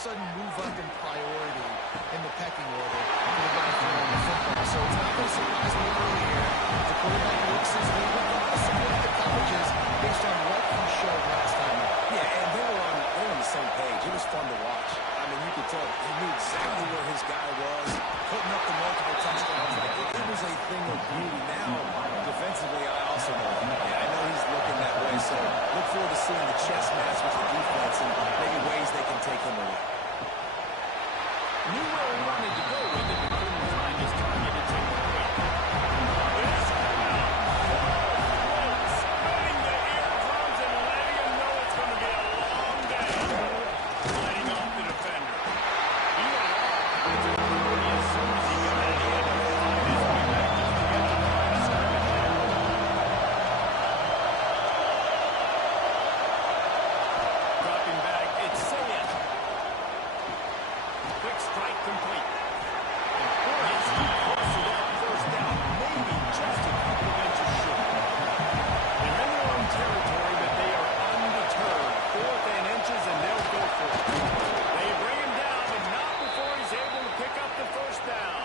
sudden move up in priority in the pecking order for the guy throwing the football. So it's not going to surprise me early here. The quarterback works his way with a lot of significant coverages based on what he showed last time out. Yeah, and they were on the same page. It was fun to watch. I mean, you could tell he knew exactly where his guy was, putting up the multiple touchdowns. It was a thing of beauty. Now, defensively, I also know that. Yeah, I know he's looking that way, so look forward to seeing the chess match with the defense and maybe ways they can take him away. Knew where he wanted to go with it, but couldn't find his target to take it away. This crowd floats, spinning the eardrums and letting him know it's going to be a long day. Lighting off the defender. He went off with the authority as soon as he got it. He had to find his way back just to get to the line of scrimmage there. Dropping back, it's Sayed. Quick strike complete. And boy, is he close to that first down, maybe just a couple of inches short. They're in their own territory, but they are undeterred. 4th and inches, and they'll go for it. They bring him down, and not before he's able to pick up the first down.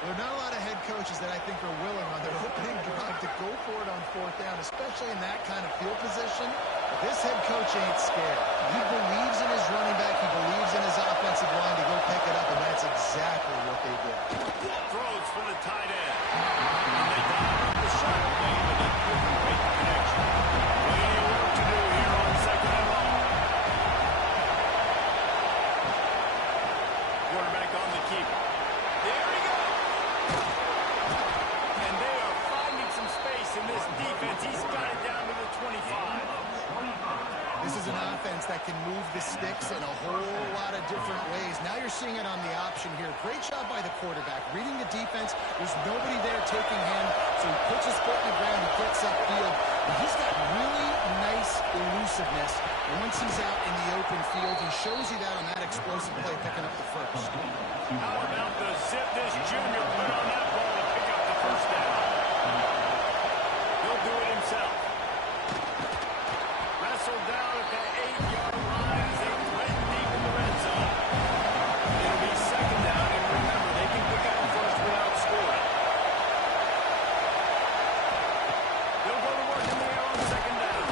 There are not a lot of head coaches that I think are willing on their opening drive to go for it on 4th down, especially in that kind of field position. But this head coach ain't scared. He believes in his running back. He believes in his offensive line to go pick it up, and that's exactly what they did. Throws for the tight end. And they dial up the shot lane, but they couldn't make the connection. Plenty of work to do here on 2nd and long. Quarterback on the keeper. There he goes. And they are finding some space in this defense. He's got it down to the 25. This is an offense that can move the sticks in a whole lot of different ways. Now you're seeing it on the option here. Great job by the quarterback. Reading the defense. There's nobody there taking him, so he puts his foot in the ground and gets upfield. And he's got really nice elusiveness once he's out in the open field. He shows you that on that explosive play, picking up the first. How about the zip this junior put on that ball to pick up the first down? He'll do it himself. Wrestled down at the 8-yard line as they threaten deep in the red zone. It'll be 2nd down, and remember, they can pick up the first without scoring. They'll go to work in the air on 2nd down.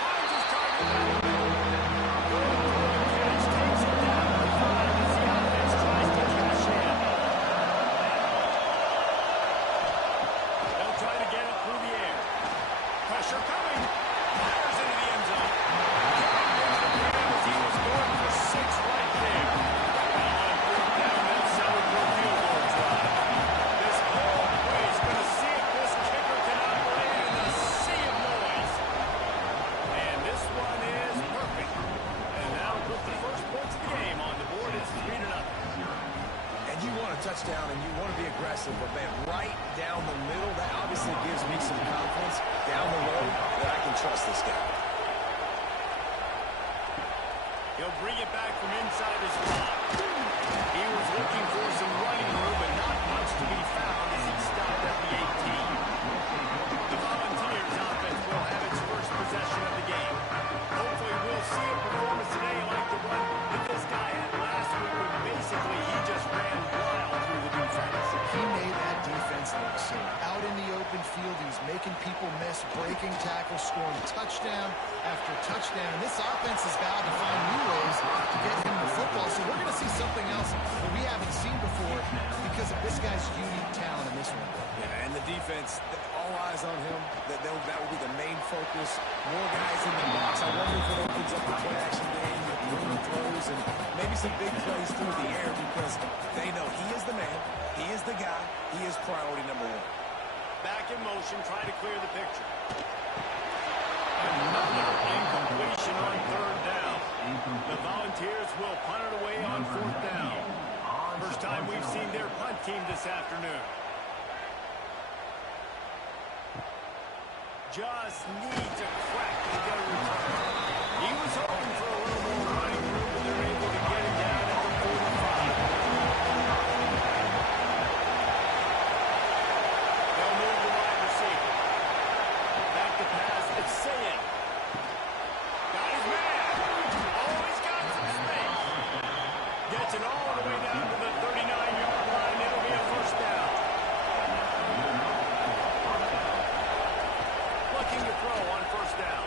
Finds his target down the middle. Going for the catch, takes it down to the 5 as the offense tries to cash in. They'll try to get it through the air. Pressure coming. Fires into the end zone. Can't make the grab as he was going for 6 right there. Now on 4th down, they'll settle for a field goal try. This whole play's going to see if this kicker can operate in a sea of noise. And this one is perfect. And that'll put the first points of the game on the board. It's 3-0. And you want a touchdown and you want to be aggressive, but man, right down the middle, that obviously gives me some confidence down the road that I can trust this guy. He'll bring it back from inside his block. He was looking for some running room, but not much to be found as he stopped at the 18. The Volunteers offense will have its first possession of the game. Hopefully we'll see a performance today like the one that this guy had last week, when basically he just ran wild through the defense. He made that defense look safe. Out in the open field, he's making people miss, breaking tackles, scoring touchdown after touchdown. And this offense has got to find new ways to get him the football. So we're going to see something else that we haven't seen before because of this guy's unique talent in this one. Yeah, and the defense, all eyes on him. That will be the main focus. More guys in the box. I wonder if it opens up the play-action game with moving throws and maybe some big plays through the air, because they know he is the man, he is the guy, he is priority number 1. Back in motion, try to clear the picture. Another incompletion on 3rd down. The Volunteers will punt it away on 4th down. First time we've seen their punt team this afternoon. Just needs a crack to get a return. He was hoping for a little more running room, but they're able to get it down at the 45. They'll move the wide receiver. Back to pass, it's Sayed. Got his man. Always got some space. Gets it all the way down to the 39-yard line. It'll be a first down. Looking to throw on first down.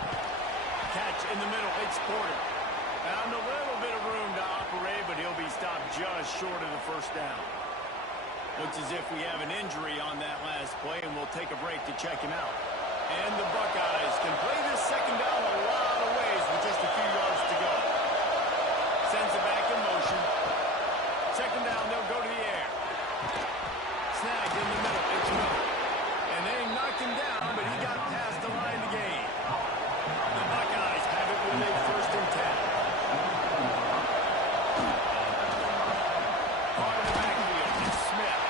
Catch in the middle. It's Porter. Found a little bit of room to operate, but he'll be stopped just short of the first down. Looks as if we have an injury on that last play, and we'll take a break to check him out. And the Buckeyes can play this second down a lot of ways with just a few yards to go. Sends it back in motion. Second down, they'll go to the air. Snagged in the middle. It's Miller. And they knocked him down, but he got past the line to gain. The Buckeyes have it with a 1st and 10. Part of the backfield is Smith.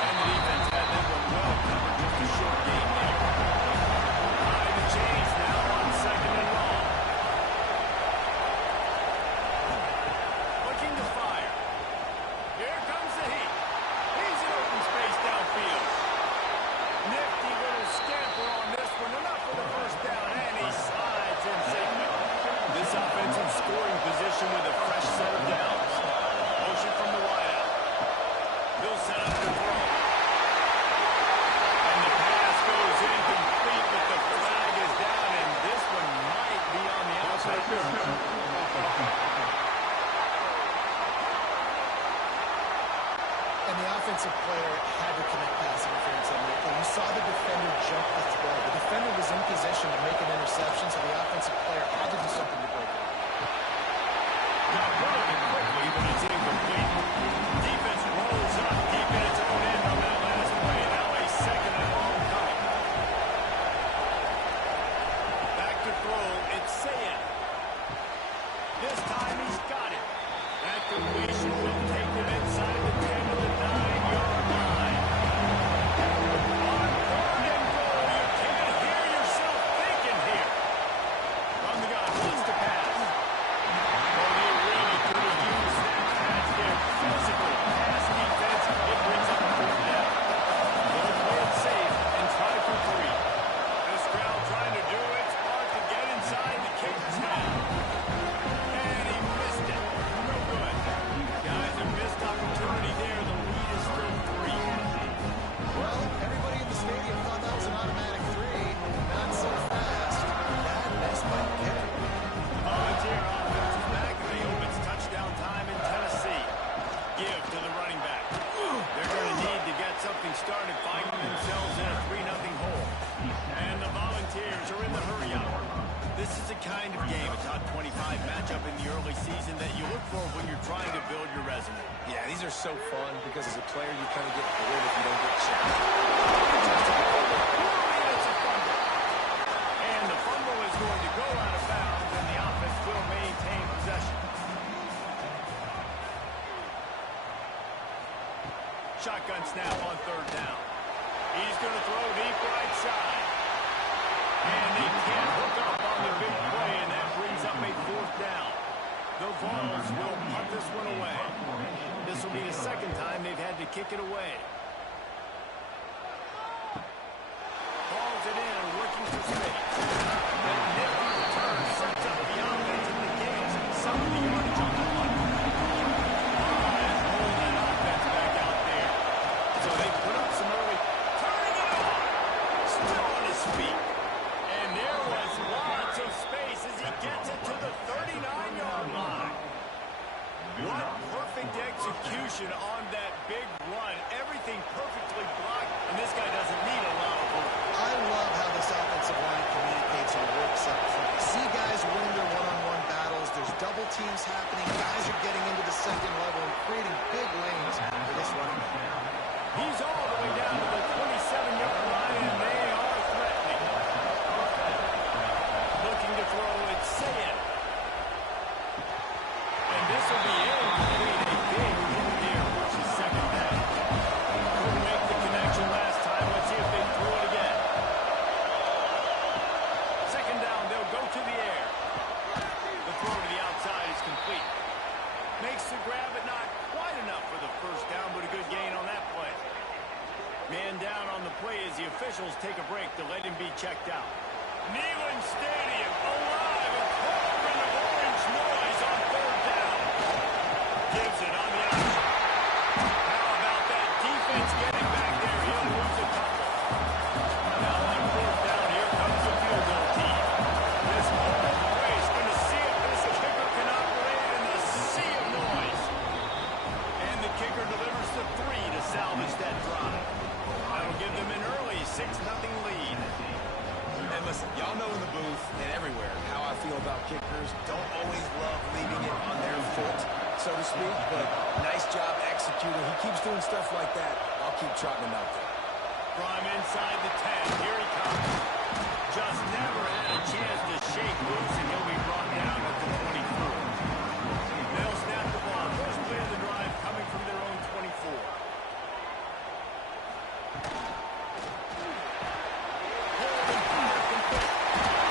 And the defense had that one well covered. Just a short gain there. Trying to change now on 2nd and long. Looking to fire. Here comes the heat. He's in open space downfield. Nifty little scamper on this one. Enough for the first down, and he slides in safely. This offensive scoring position with a fresh set of downs. Motion from the wideout. He'll set up the throw. And the pass goes incomplete, but the flag is down, and this one might be on the outside. And the offensive player had to commit pass interference on that play. You saw the defender jump the throw. The defender was in position to make an interception, so the offensive player had to do something to break it. Now running it quickly, but it's incomplete. Defense rolls up deep in its own end on that last play. Now a 2nd and long coming. Back to throw. It's Sayed. This time he's got it. That completion will take him inside the 10 to the 9-yard line. On 3rd and goal, you can't hear yourself thinking here. From the gun, wants to pass. Well, they really could have used that pass there. Physical pass defense. It brings up a 4th down. They'll play it safe and try for 3. This crowd trying to do its part to get inside the kicker's hand. And he missed it. No good. Guys, a missed opportunity there. The lead is still 3. Well, everybody in the stadium thought that was an automatic 3. Not so fast. Bad miss by the kicker. Volunteer offense is back, and they hope it's touchdown time in Tennessee. Give to the running back. They're going to need to get something started, finding themselves in a 3-0 hole. And the Volunteers are in the hurry up. This is the kind of game, a top 25 matchup in the early season, that you look for when you're trying to build your resume. Yeah, these are so fun because as a player, you kind of get bored if you don't get checked. It's a fumble. And the fumble is going to go out of bounds, and the offense will maintain possession. Shotgun snap on 3rd down. He's going to throw deep right side. And they can't hook up on the big play, and that brings up a 4th down. The Vols will punt this one away. This will be the 2nd time they've had to kick it away. Balls it in, working for space. That nifty return sets up the offense and negates some of the yardage on the punt. And roll that offense back out there. So they put up some early, turning it on. Still on his feet. And there was lots of space as he gets it to the 39-yard line. What perfect execution on that big run. Everything perfectly blocked, and this guy doesn't need a lot of work. I love how this offensive line communicates and works up front. You see guys winning their one-on-one battles. There's double teams happening. Guys are getting into the 2nd level and creating big lanes for this running back. He's all the way down to the 27-yard line, and they are threatening. Looking to throw, it's Sayed. And this will be incomplete. A big hit there versus 2nd down. Couldn't make the connection last time. Let's see if they throw it again. 2nd down, they'll go to the air. The throw to the outside is complete. Makes the grab, but not quite enough for the first down, but a good gain on that play. Man down on the play as the officials take a break to let him be checked out. Neyland Stadium alive and caught up in the orange noise on 3rd down. Gives it on the so to speak, but nice job executing. He keeps doing stuff like that. I'll keep trotting him out there. From inside the 10, here he comes. Just never had a chance to shake loose, and he'll be brought down at the 24. They'll snap the ball. First play of the drive coming from their own 24.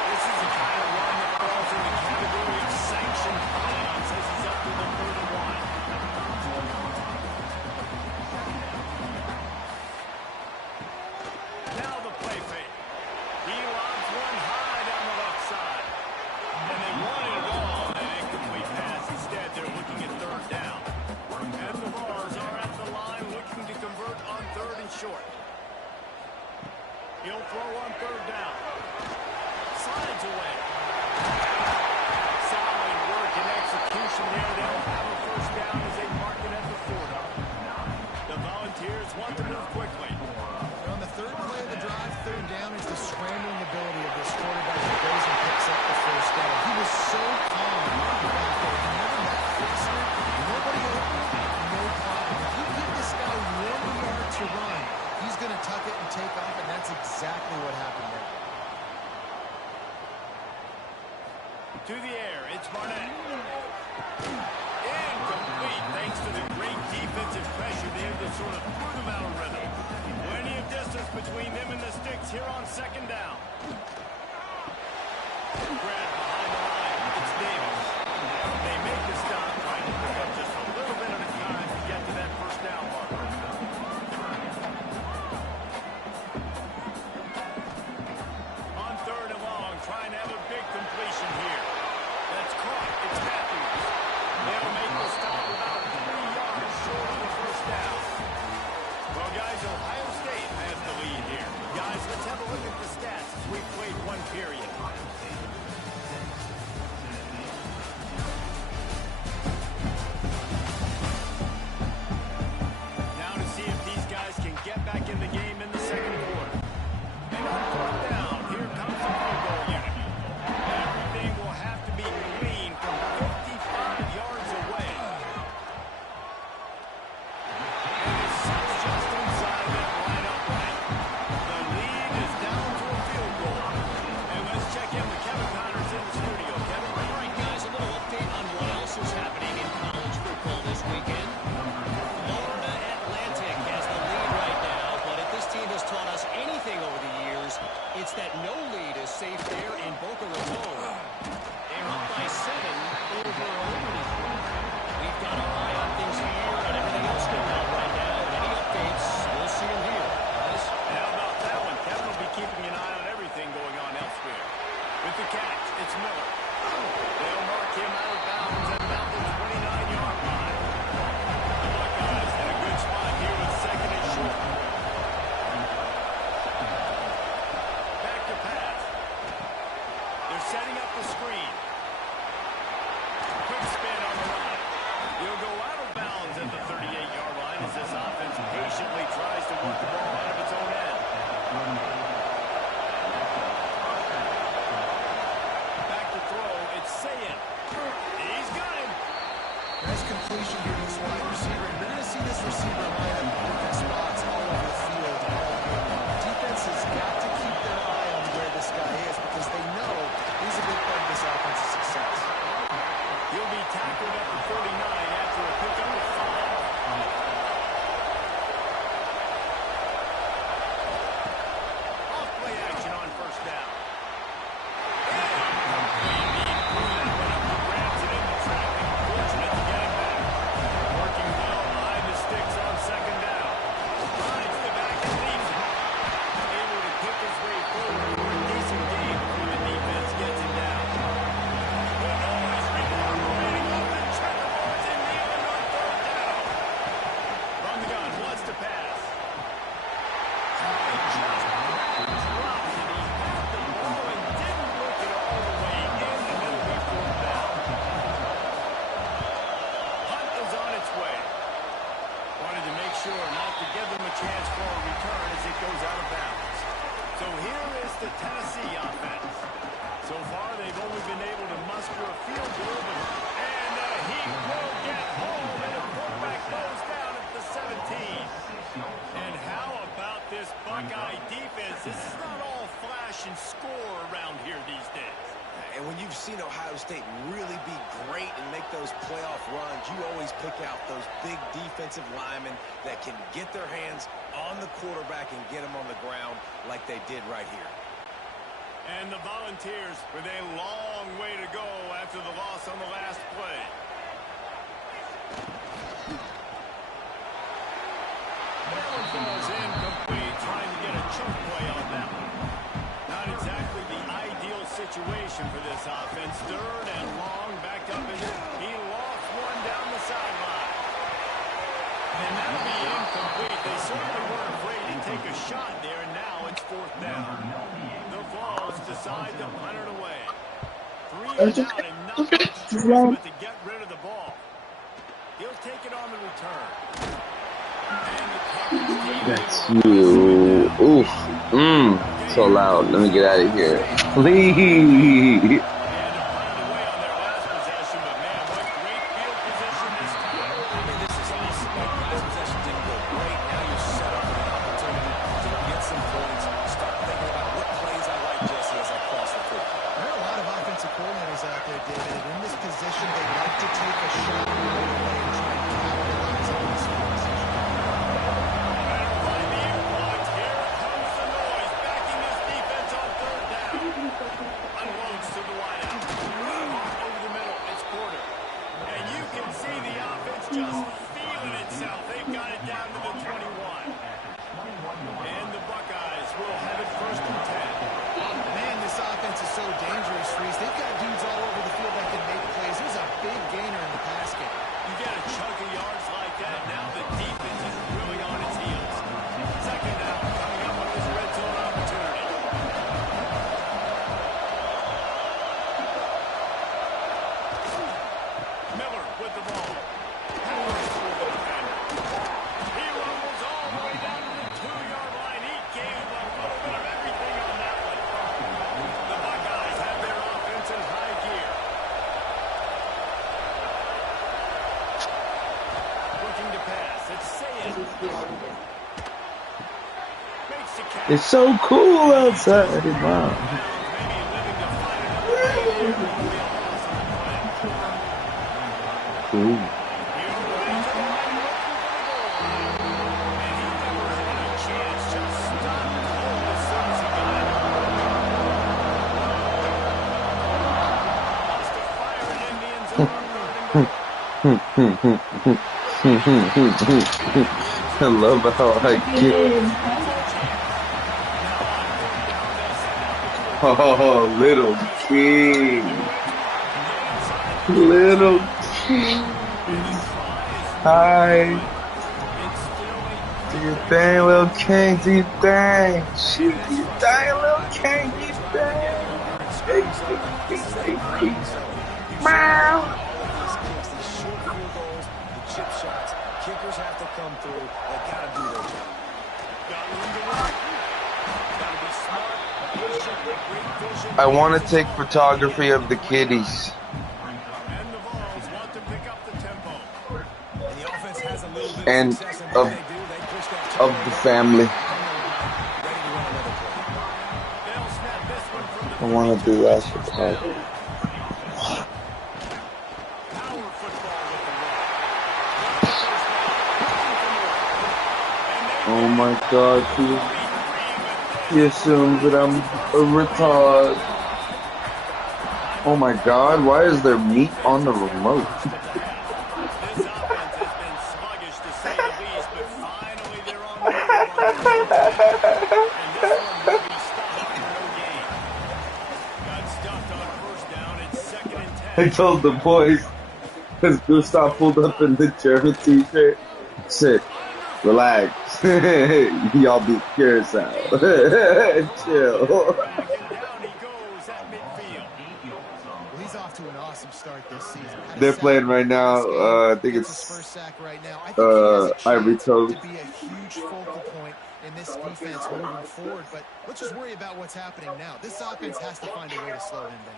This is the kind of run that falls in the category of sanctioned violence as he's up to the 31. Now the play fake. He lobs one high down the left side. And they wanted it all. An incomplete pass. Instead, they're looking at third down. And the Bars are at the line looking to convert on third and short. He'll throw on third down. Slides away. Solid work and execution there. They'll have a first down as they mark it at the 40. The Volunteers want to move quickly. On the third play of the drive, third down is the scrambling ability of this quarterback that goes and picks up the first down. He was so calm back there. He never got flustered. Nobody open, no problem. If you give this guy 1 yard to run, he's going to tuck it and take off, and that's exactly what happened there. To the air, it's Barnett. Incomplete, thanks to the great defensive pressure there that sort of threw them out of rhythm. Plenty of distance between them and the sticks here on second down. Grab behind the line, it's Davis. They make the stop, trying to pick up just a little bit at a time to get to that first down marker. On third and long, trying to have a big completion here. That's caught. It's Matthews. They'll make the stop about 3 yards short of the first down. Well, guys, Ohio State has the lead here. Guys, let's have a look at the stats as we've played one period. Now to see if these guys can get back in the game in the second quarter. And on fourth down, here comes the field goal unit. Everything will have to be clean from 55 yards away. And it's just inside that lineup line. The lead is down to a field goal. And let's check in with Kevin Connors in the studio. Kevin? All right, guys, a little update on what else is happening in college football this weekend. Florida Atlantic has the lead right now, but if this team has taught us anything over the years, it's that no lead is safe there in Boca Raton. They're up by 7 over Albany. We've got our eye on things here and everything else going on right now. And any updates, we'll see them here. Guys? How about that one? Kevin will be keeping an eye on everything going on elsewhere. With the catch, it's Miller. They'll mark him out of bounds at about the 29-yard line. The Buckeyes in a good spot here with second and short. Back to pass. They're setting up the screen. Quick spin on the run. He'll go out of bounds at the 38-yard line as this offense patiently tries to work the ball out of its own end. Back to throw, it's Sayin. He's got him. Nice completion here to this wide receiver. And you're going to see this receiver line up in different spots all over the field. Defense has got to keep their eye on where this guy is because they know he's a big part of this offense's success. He'll be tackled at the 49 after a pickup of 5. Off play action on first down. Fortunate to get him back. Working well behind the sticks on second down. Finds the back and leaves it. Able to kick his way forward for a decent gain before the defense gets him down. The noise reverberating off the checkerboards in the end on third down. From the gun, wants to pass. He just dropped it. He had the ball and didn't work it all the way in the middle of fourth down. Hunt is on its way. Wanted to make sure not to give them a chance for a return as it goes out of bounds. So here is the Tennessee offense. So far, they've only been able to muster a field goal, and the Heat will get home. you've seen Ohio State really be great and make those playoff runs, you always pick out those big defensive linemen that can get their hands on the quarterback and get him on the ground like they did right here. And the Volunteers with a long way to go after the loss on the last play. That falls incomplete, trying to get a chunk play on that one. Not exactly the ideal situation for this offense. Third and long, backed up. He lost one down the sideline. And that'll be incomplete. They certainly weren't afraid to take a shot there, and now it's fourth down. The Vols decide to punt it away. 3 and out and not much choice but to get rid of the ball. He'll take it on the return. That's you. Oof. So loud. Let me get out of here. Please. It's so cool outside. Wow. Cool. I love how I get. Oh, little king. Little king. Hi. Do your thing, little king. Do your thing. Shoot, do your thing, little king. Do your thing. Meow. Kickers have to come through. They gotta do their job. I want to take photography of the kiddies and of the family. I want to do that photography. Oh my God, he assumes that I'm a retard. Oh my God, why is there meat on the remote? I told the boys, because Gustav pulled up in the German t-shirt, sit, relax. Y'all be Curacao. Chill. He's off to an awesome start this season. They're playing right now. I think it's Ivory Coast. To be a huge focal point in this defense moving forward, but let's just worry about what's happening now. This offense has to find a way to slow him down.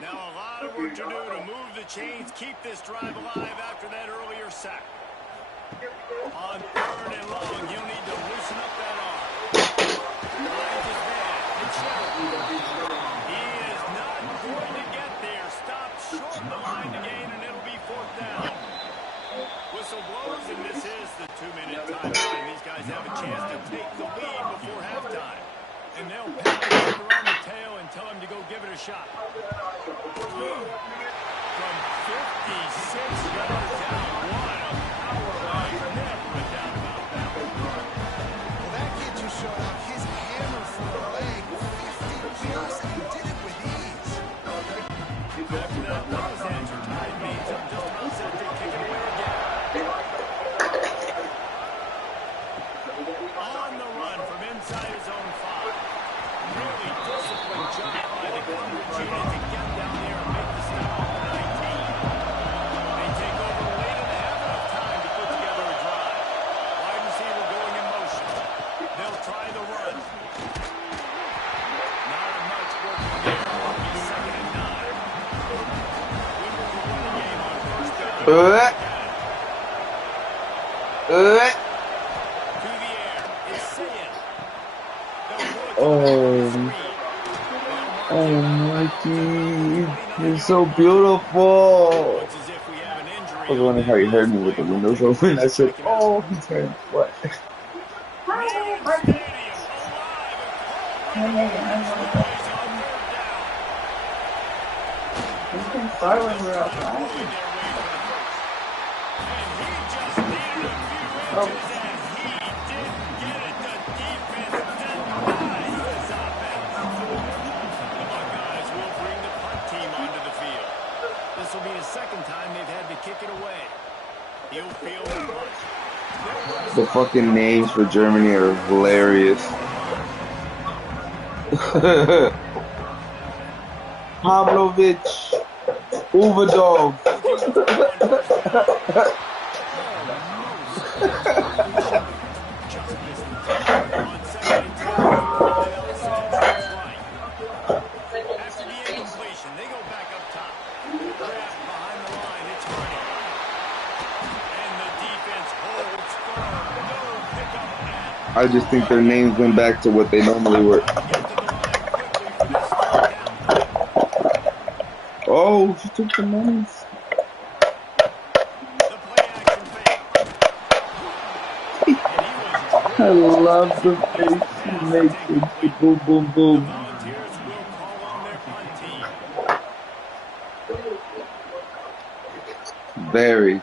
Now a lot of work to do to move the chains, keep this drive alive after that earlier sack. On third and long, you'll need to loosen up that arm. Lines is bad. He is not going to get there. Stop short of the line to gain, and it'll be 4th down. Whistle blows, and this is the 2-minute timeout. And these guys have a chance to take the lead before halftime. And they'll pat the kicker on the tail and tell him to go give it a shot. From 56 yards down, what a power line. Never a doubt about that. Well, that kid just showed off his hammer for a leg. 50 plus, and he did it with ease. After that, those hands are tied. Means I'm just about set to kick it away again. On the run from inside his own 5. Really disciplined job by the coverage unit to get down there and make the stop on the 19. They take over late in the half, enough time to put together a drive. Wide receiver going in motion. They'll try the run. Not much working there. It'll be 2nd and 9. Winner of the running game on 1st down. To the air is Sayed. Oh, Mikey, you're so beautiful. Looks as if we have an injury. I was wondering how you heard me with the windows open. I said, oh, he turned what? We can start when we're outside. This will be the 2nd time they've had to kick it away. He'll field and punt. The fucking names for Germany are hilarious. Pavlovic, Uvadov. I just think their names went back to what they normally were. Oh, she took the names. I love the face she makes. It's boom, boom, boom. Very.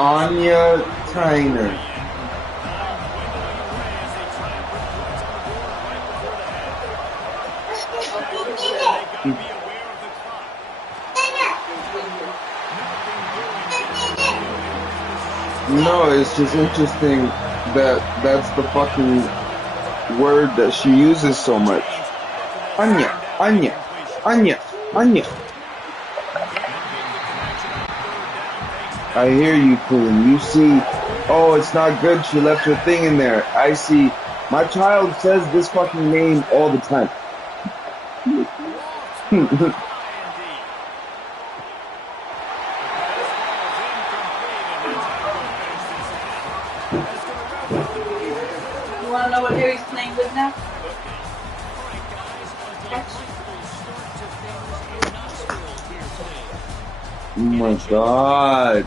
Anya Tyner. No, it's just interesting that that's the fucking word that she uses so much. Anya, Anya, Anya, Anya. I hear you, Coolin. You see, oh, it's not good. She left her thing in there. I see. My child says this fucking name all the time. You want to know what Harry's playing with now? Oh my god.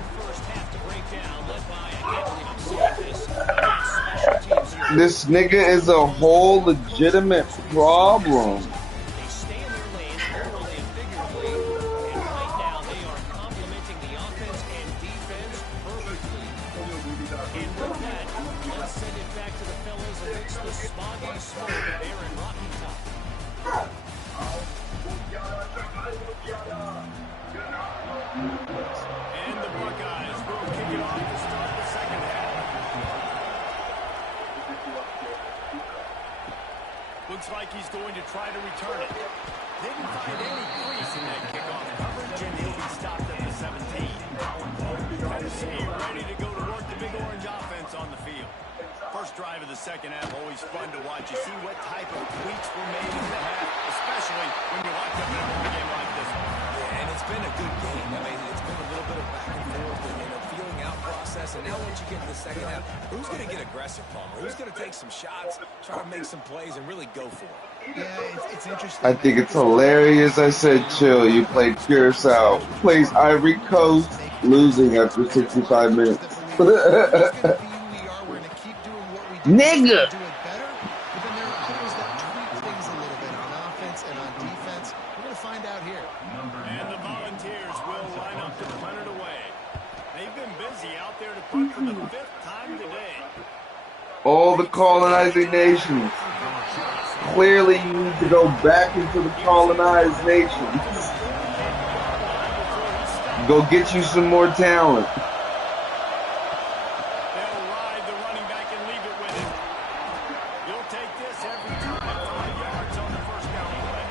This nigga is a whole legitimate problem. And the Buckeyes will kick it off to start the 2nd half. Looks like he's going to try to return it. Didn't find any crease in that kickoff coverage, and he'll be stopped at the 17. Tennessee ready to go to work the Big Orange offense on the field. First drive of the second half, always fun to watch. You see what type of tweaks were made in the half, especially when you're locked up in a ball game like this one. Yeah, and it's been a good game. I mean, it's been a little bit of back and forth and a feeling out process. And now once you get to the second half, who's going to get aggressive, Palmer? Who's going to take some shots, try to make some plays, and really go for it? Yeah, it's interesting. I think it's hilarious. I said, chill. You played Curacao. Plays Ivory Coast, losing after 65 minutes. Nigga! Find out here. And the Volunteers will line up to punt it away. They've been busy out there to punt for the 5th time today. All the colonizing nations. Clearly you need to go back into the colonized nations. Go get you some more talent. They'll ride the running back and leave it with him. You'll take this every time. 5 yards on the first down play.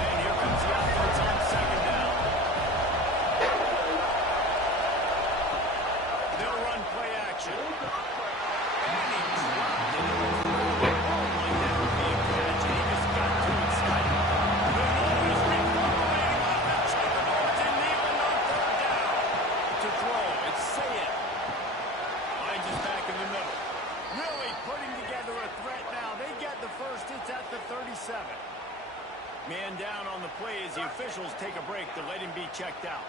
And here comes the offense on second down. They'll run play action. And he dropped it. Like that would be a catch, and he just got too excited. The noise reverberating off the checkerboards and kneeling on third down. To throw, it's Sayed. Finds his back in the middle. Really putting together a threat now. They get the first. It's at the 37. Man down on the play as the officials take a break to let him be checked out.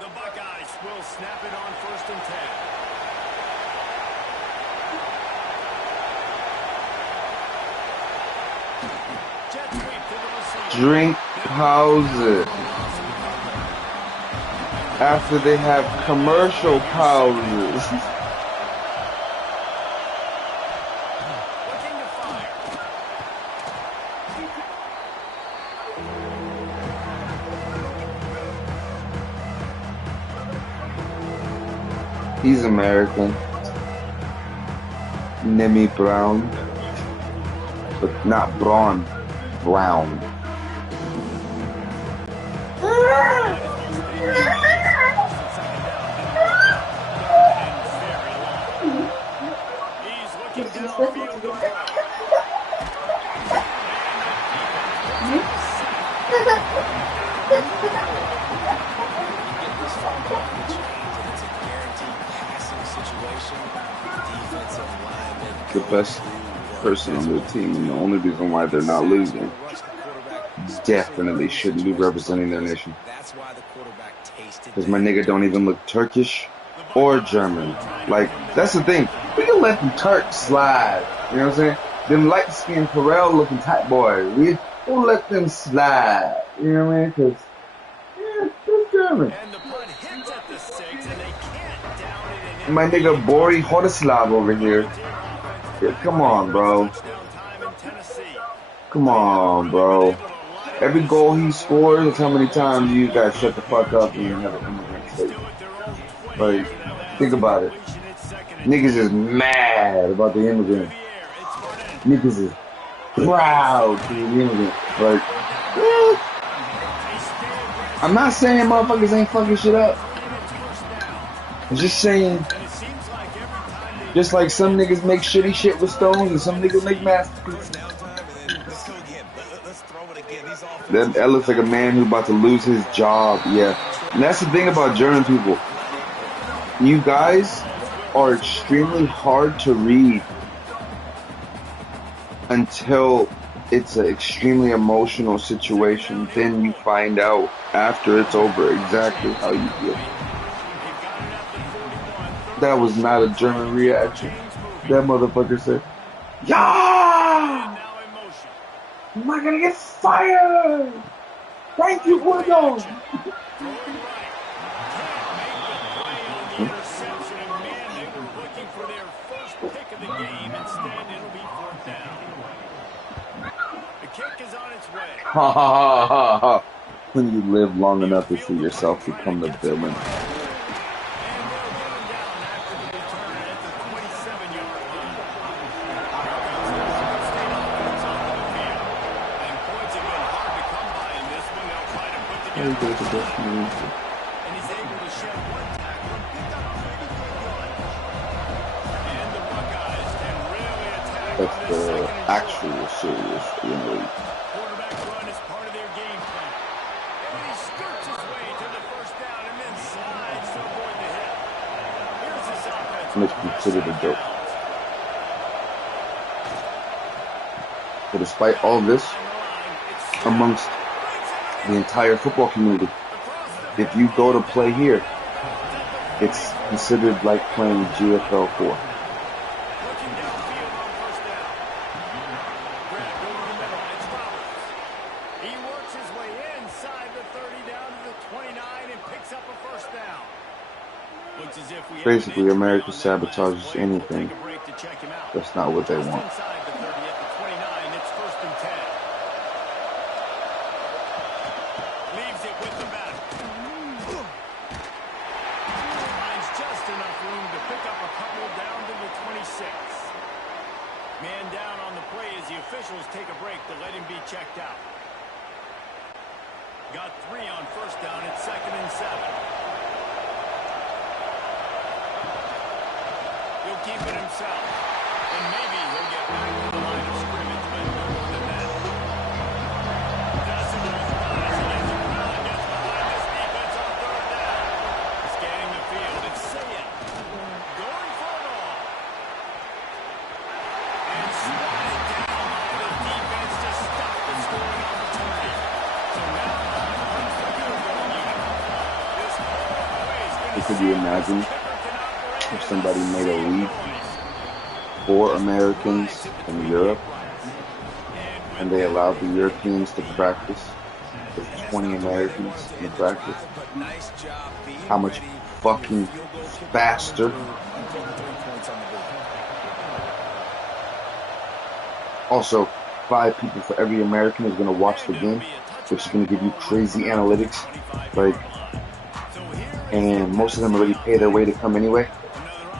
The Buckeyes will snap it on 1st and 10. Jet sweep to the receiver. Drink pauses. After they have commercial pauses. Looking to fire. He's American. Nemi Brown. But not Braun. Brown. He's looking downfield to throw. The best person on their team, and the only reason why they're not losing, definitely shouldn't be representing their nation. Because my nigga don't even look Turkish or German. Like, that's the thing. We can let them Turks slide. You know what I'm saying? Them light-skinned Pharrell looking type boys. We'll let them slide. You know what I mean? Because, yeah, it's German. And the punt hits at the 6, and they can't down it. My nigga Bori Hodislav over here. Yeah, come on, bro. Come on, bro. Every goal he scores is how many times you guys shut the fuck up and you have an immigrant state. Like, think about it. Niggas is mad about the immigrant. Niggas is proud to be the immigrant. Like, I'm not saying motherfuckers ain't fucking shit up. I'm just saying, just like some niggas make shitty shit with stones and some niggas make masterpieces. That looks like a man who's about to lose his job, yeah. And that's the thing about German people. You guys are extremely hard to read until it's an extremely emotional situation. Then you find out after it's over exactly how you feel. That was not a German reaction. That motherfucker said, "Yeah! Am I gonna get fired? Thank you, Gordo." Ha ha ha ha ha. When you live long enough to see yourself become the villain. Very good at the best music. And he's able to shed one tackle and pick up a pretty good yardage. And the Buckeyes can really attack That's on this the second and short. actual serious, Quarterback run is part of their game plan. And he skirts his way to the first down and then slides to avoid the hit. Here's this offense. And it's considered a joke. But despite all this, amongst the entire football community, if you go to play here, it's considered like playing GFL 4. Looking downfield on first down. Grab over the middle. It's Roberts. He works his way inside the 30 down to the 29 and picks up a first down. Looks as if we Basically, have an America injury on that last sabotages play. We'll anything. take a break to check him out. That's not what they Just want. inside the 30 at the 29. It's first and 10. Leaves it with the back. Finds just enough room to pick up a couple down to the 26. Man down on the play as the officials take a break to let him be checked out. Got 3 on first down. It's second and 7. He'll keep it himself. And maybe he'll get back to the line of scrimmage, but no more than that. Decibels rising as the crowd gets behind this defense on third down. Scanning the field, it's Sayed. Going for it all. And swatted down by the defense to stop the scoring opportunity. So now comes the field goal unit. This always going to Could see you if this imagine kicker can operate if somebody made a league for Americans in Europe and they allowed the Europeans to practice with 20 Americans in practice? How much fucking faster? Also, 5 people for every American is going to watch the game, which is going to give you crazy analytics. Like, and most of them already pay their way to come anyway.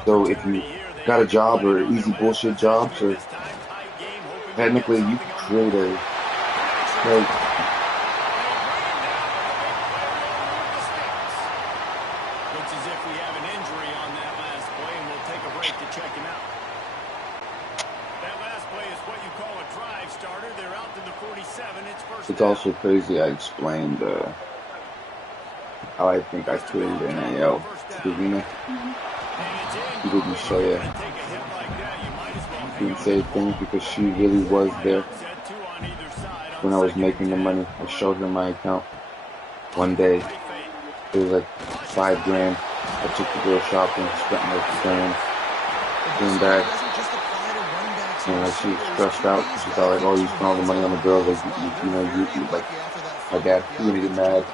So if you got a job or easy bullshit jobs, or technically you could create a, like, Looks as if we have an injury on that last play, and we'll take a break to check him out. That last play is what you call a drive starter. They're out to the 47. It's first it's down. also crazy. I explained how I think I created NAL to Davina. He didn't say it. He didn't say a thing because she really was there when I was making the money. I showed her my account one day. It was like $5 grand. I took the girl shopping, spent like $1 grand, came back, and like she was stressed out. She thought like, oh, you spent all the money on the girls, like you like my dad. He gonna get mad.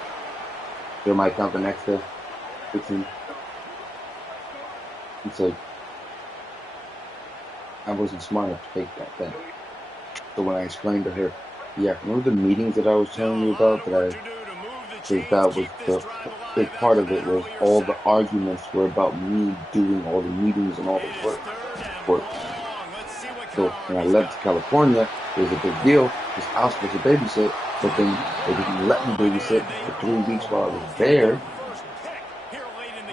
Showed my account the next day. 15. He said, I wasn't smart enough to take that then. So when I explained to her, yeah, remember the meetings that I was telling you about that that was the big part of it, was all the arguments were about me doing all the meetings and all the work. So when I left to California, it was a big deal because I was supposed to babysit, but then they didn't let me babysit for 3 weeks while I was there.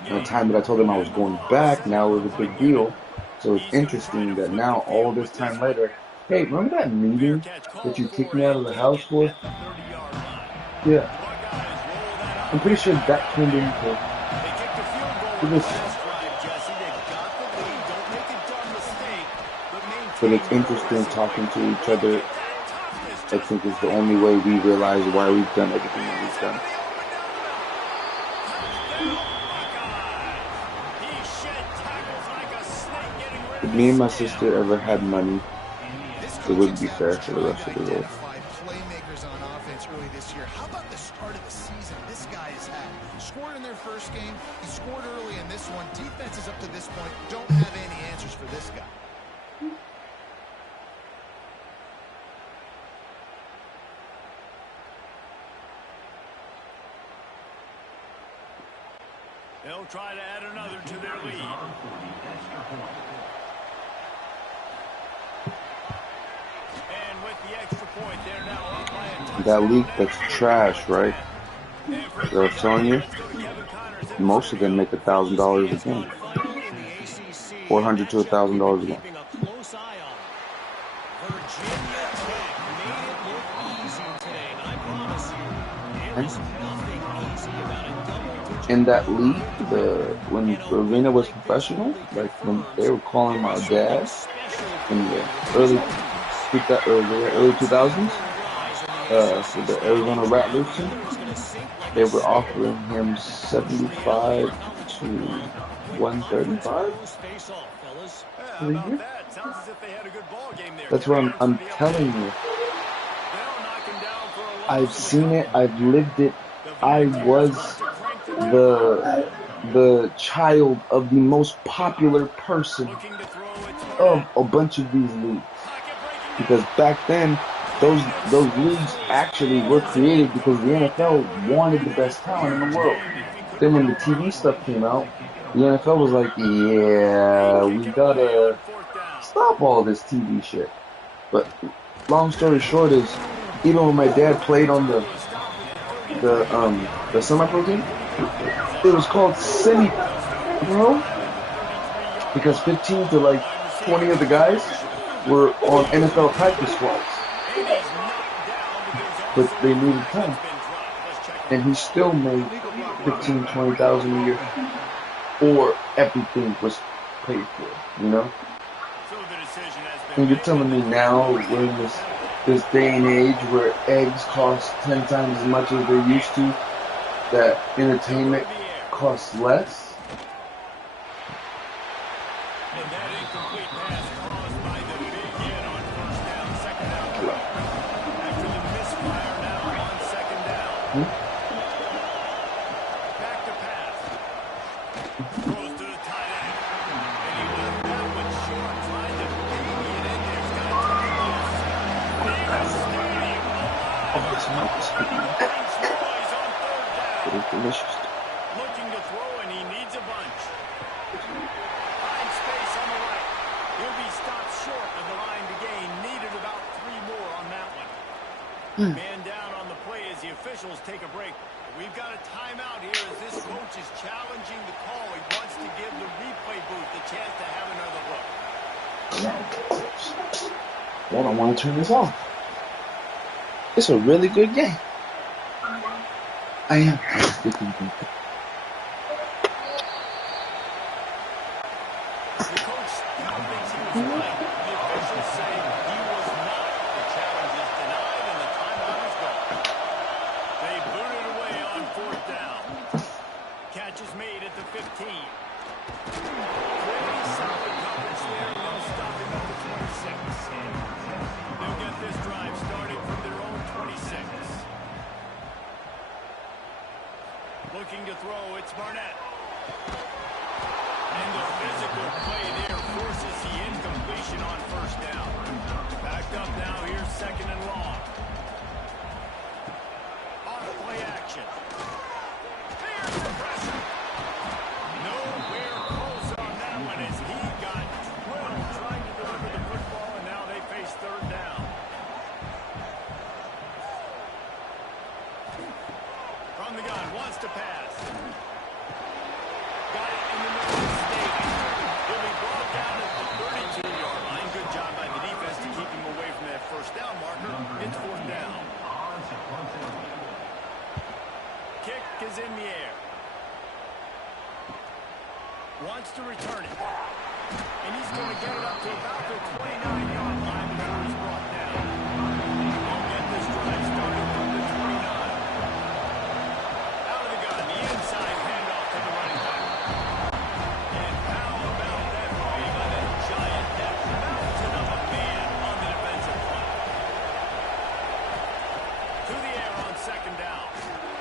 And the time that I told them I was going back, now it was a big deal. So it's interesting that now, all this time later, hey, remember that meeting that you kicked me out of the house for? Yeah. I'm pretty sure that turned into this. But it's interesting talking to each other. I think is the only way we realize why we've done everything that we've done. If me and my sister ever had money, it wouldn't be fair for the rest of the world. Playmakers on offense early this year. How about the start of the season this guy has had? Scored in their first game. He scored early in this one. Defenses up to this point don't have any answers for this guy. They'll try to add another to their lead. And with the extra point, they're now up by a touchdown. That leak, that's trash, right? I was telling you, most of them make $1,000 a game, $400 to $1,000 a game. Virginia Tech made it look easy today, and I promise you, there is nothing easy about a double-digit. In that league, when the arena was professional, like when they were calling my dad in the early 2000s, for the Arizona Rattlers team, they were offering him 75 to 135 for the year. That's what I'm telling you. I've seen it. I've lived it. I was the child of the most popular person of a bunch of these leagues. Because back then, those leagues actually were created because the NFL wanted the best talent in the world. Then when the TV stuff came out, the NFL was like, yeah, we gotta stop all this TV shit. But long story short is, even when my dad played on the semi-pro team, it was called semi-pro because 15 to like 20 of the guys were on NFL practice squads, but they needed time, and he still made 15, 20,000 a year, or everything was paid for, you know. And you're telling me now we're in this day and age where eggs cost 10 times as much as they used to, that entertainment costs less? And that incomplete pass caused by the big hit on first down, second down. After the misfire now on second down. Back to pass. Throws to the tight end. And he left that one short, trying to baby it in there. He's got to turn it loose. Davis Stadium alive. Brings noise on third down. It is delicious. Looking to throw, and he needs a bunch. Finds space on the right. He'll be stopped short of the line to gain. Needed about 3 more on that one. Man down on the play as the officials take a break. We've got a timeout here as this coach is challenging the call. He wants to give the replay booth the chance to have another look. I don't want to turn this off. It's a really good game. I am. The coach still thinks he was right. The officials say he was not. The challenge is denied and the timeout is gone. They boot it away on fourth down. Catch is made at the 15. Pretty solid coverage there, and they'll stop him at the 26. They'll get this drive started from their own 26. Looking to throw, it's Barnett. And the physical play there forces the incompletion on first down. Backed up now, here's second and long. Off play action. There's the pressure. Nowhere close on that one as he got drilled trying to deliver the football, and now they face third down. From the gun, wants to pass. Got it in the middle of the stage. He'll be brought down at the 32-yard line. Good job by the defense to keep him away from that first down marker. It's fourth down. Kick is in the air. Wants to return it. And he's going to get it up to about the 29-yard line before he's brought down. He'll get this drive started from the 29. Out of the gun, the inside handoff to the running back. And how about that play by that giant, that mountain of a man on the defensive front. To the air on second down.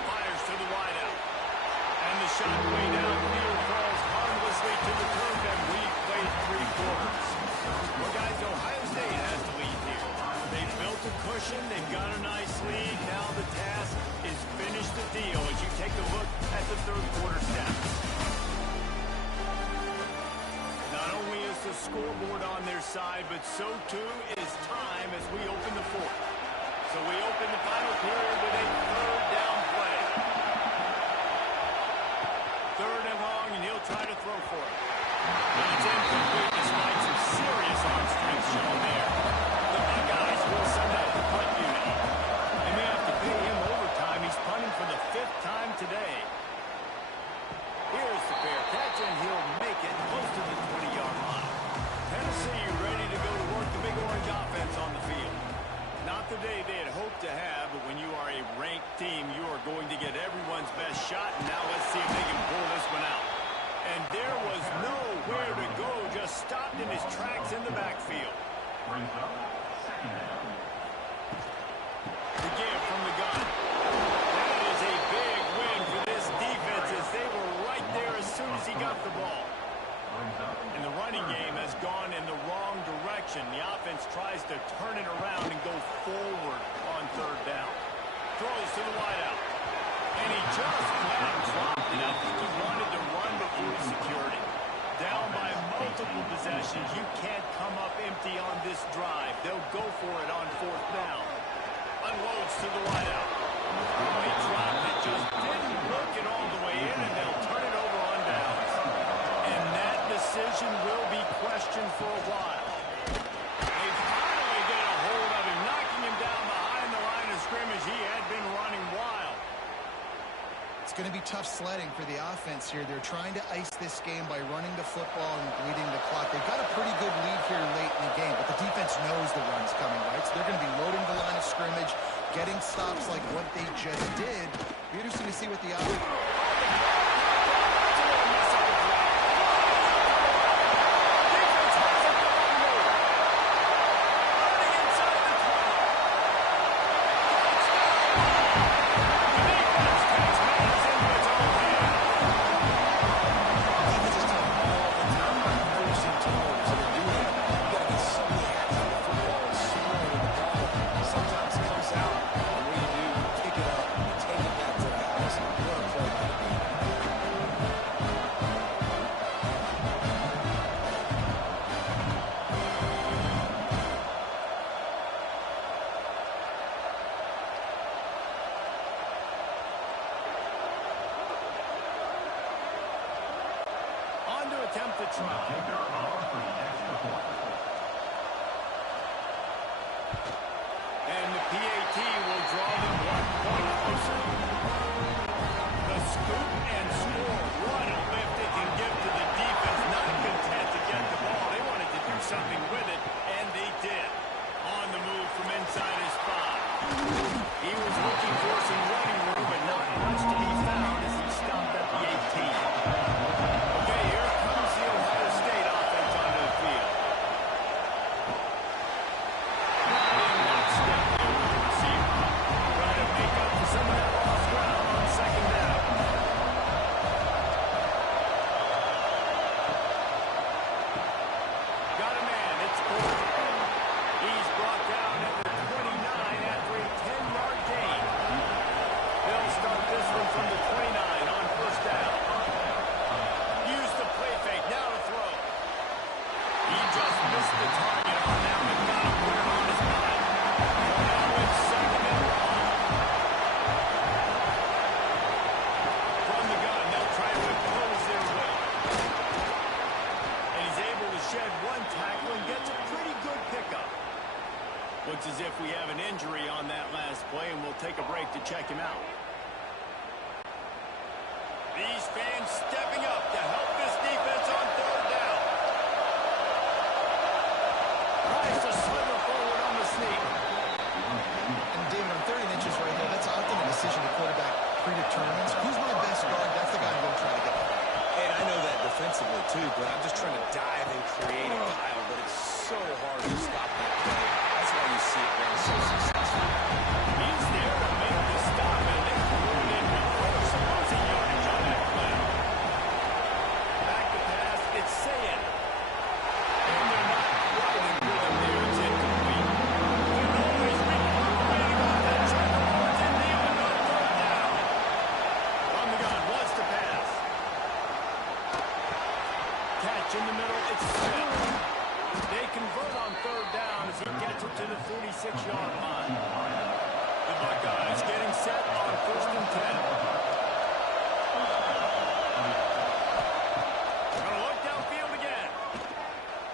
Fires to the wideout. And the shot way downfield falls harmlessly to the turf, and we've played 3 quarters. Well, guys, Ohio State has the lead here. They've built a cushion. They've got a nice lead. Now the task is finish the deal as you take a look at the third quarter stats. Not only is the scoreboard on their side, but so too is time as we open the fourth. So we open the final period with a third down play. the day they had hoped to have, but when you are a ranked team, you are going to get everyone's best shot. And now let's see if they can pull this one out. And there was nowhere to go, just stopped in his tracks in the backfield. The give from the gun. That is a big win for this defense as they were right there as soon as he got the ball. And the running game has gone in the wrong direction. The offense tries to turn it around and go forward on third down. Throws to the wideout. And he just flat dropped it. I think he wanted to run before he secured it. Down by multiple possessions. You can't come up empty on this drive. They'll go for it on fourth down. Unloads to the wideout. Oh, he dropped it. Just didn't work it all the way in, and they'll turn it over on downs. And that decision will be questioned for a while. They finally get a hold of him, knocking him down behind the line of scrimmage. He had been running wild. It's going to be tough sledding for the offense here. They're trying to ice this game by running the football and bleeding the clock. They've got a pretty good lead here late in the game, but the defense knows the run's coming, right? So they're going to be loading the line of scrimmage, getting stops like what they just did. Be interesting to see what the offense... Attempt to try. And the PAT will draw them 1 point closer. The scoop and score. What a lift they can give to the defense. Not content to get the ball. They wanted to do something with it, and they did. On the move from inside his spot. He was looking for some running room, but not much to be found as he stopped at the 18. Looks as if we have an injury on that last play, and we'll take a break to check him out. These fans stepping up to help this defense on third down. Tries to slither forward on the sneak. And David, on 30 inches right there, that's often a decision the quarterback predetermines. Who's my best guard? That's the guy I'm going to try to get the ball. And I know that defensively, too, but I'm just trying to dive and create a pile, but it's so hard to stop that play. That's why you see it being so successful. He's there to make the stop, and they threw it in reverse, losing yardage on that play. Back to pass, it's Sayed. And they're not quite in rhythm there. It's incomplete. They're always recuperating off that Trevor Lawrence and Nealon on third down. From the gun, wants to pass. Catch in the middle, it's Smith. They convert on third down as he gets it to the 46-yard line. The Buckeyes getting set on 1st and 10. Gonna look downfield again.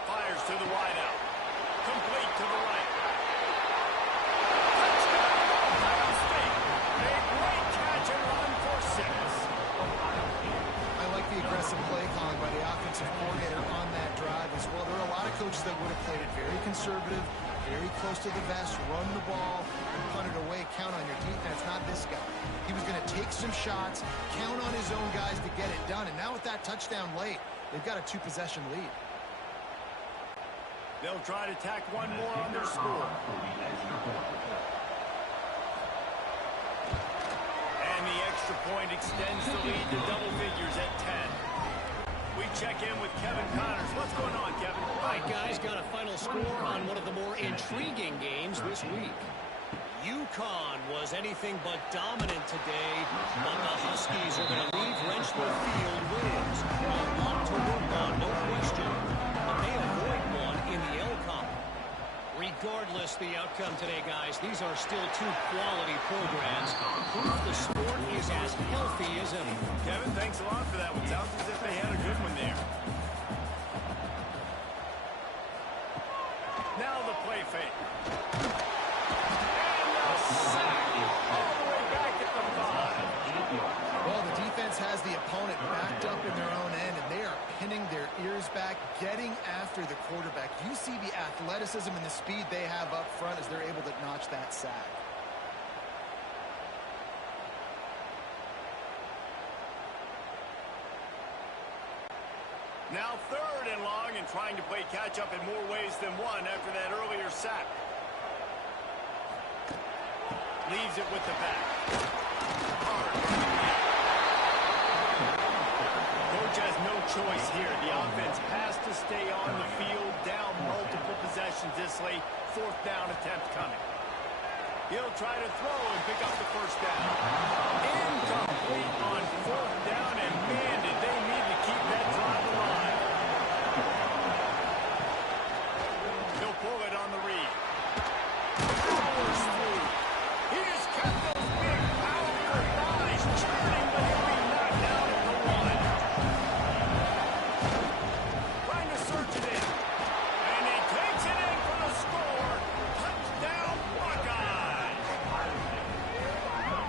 Fires to the wideout. Complete to the right. Touchdown, Ohio State. A great catch and run for 6. I like the aggressive play calling by the offensive coordinator on that drive as well. There are a lot of coaches that would have played it very conservative, very close to the vest, run the ball, and punt it away. Count on your defense, not this guy. He was going to take some shots, count on his own guys to get it done. And now with that touchdown late, they've got a 2-possession lead. They'll try to tack one more on their score. And the extra point extends the lead to double figures at 10. We check in with Kevin Connors. What's going on, Kevin? All right, guys, got a final score on one of the more intriguing games this week. UConn was anything but dominant today, but the Huskies are going to leave Wrenchler Field wins. A lot to work on, no question, but they avoid one in the L Comp. Regardless the outcome today, guys, these are still two quality programs. Proof the sport is as healthy as ever. Kevin, thanks a lot for that one. Sounds as if they had a good one there. Now the play fake. Well, the defense has the opponent backed up in their own end, and they are pinning their ears back, getting after the quarterback. You see the athleticism and the speed they have up front as they're able to notch that sack. Now 3rd and long, and trying to play catch-up in more ways than one after that earlier sack. Leaves it with the back. Coach has no choice here. The offense has to stay on the field, down multiple possessions this late. 4th down attempt coming. He'll try to throw and pick up the first down. Incomplete on 4th down, and man, did they need to keep that drive alive. He'll pull it on the read. Powers through. He just kept those big, powerful thighs churning, but he'll be knocked down at the 1. Trying to search it in. And he takes it in for the score. Touchdown, Buckeyes.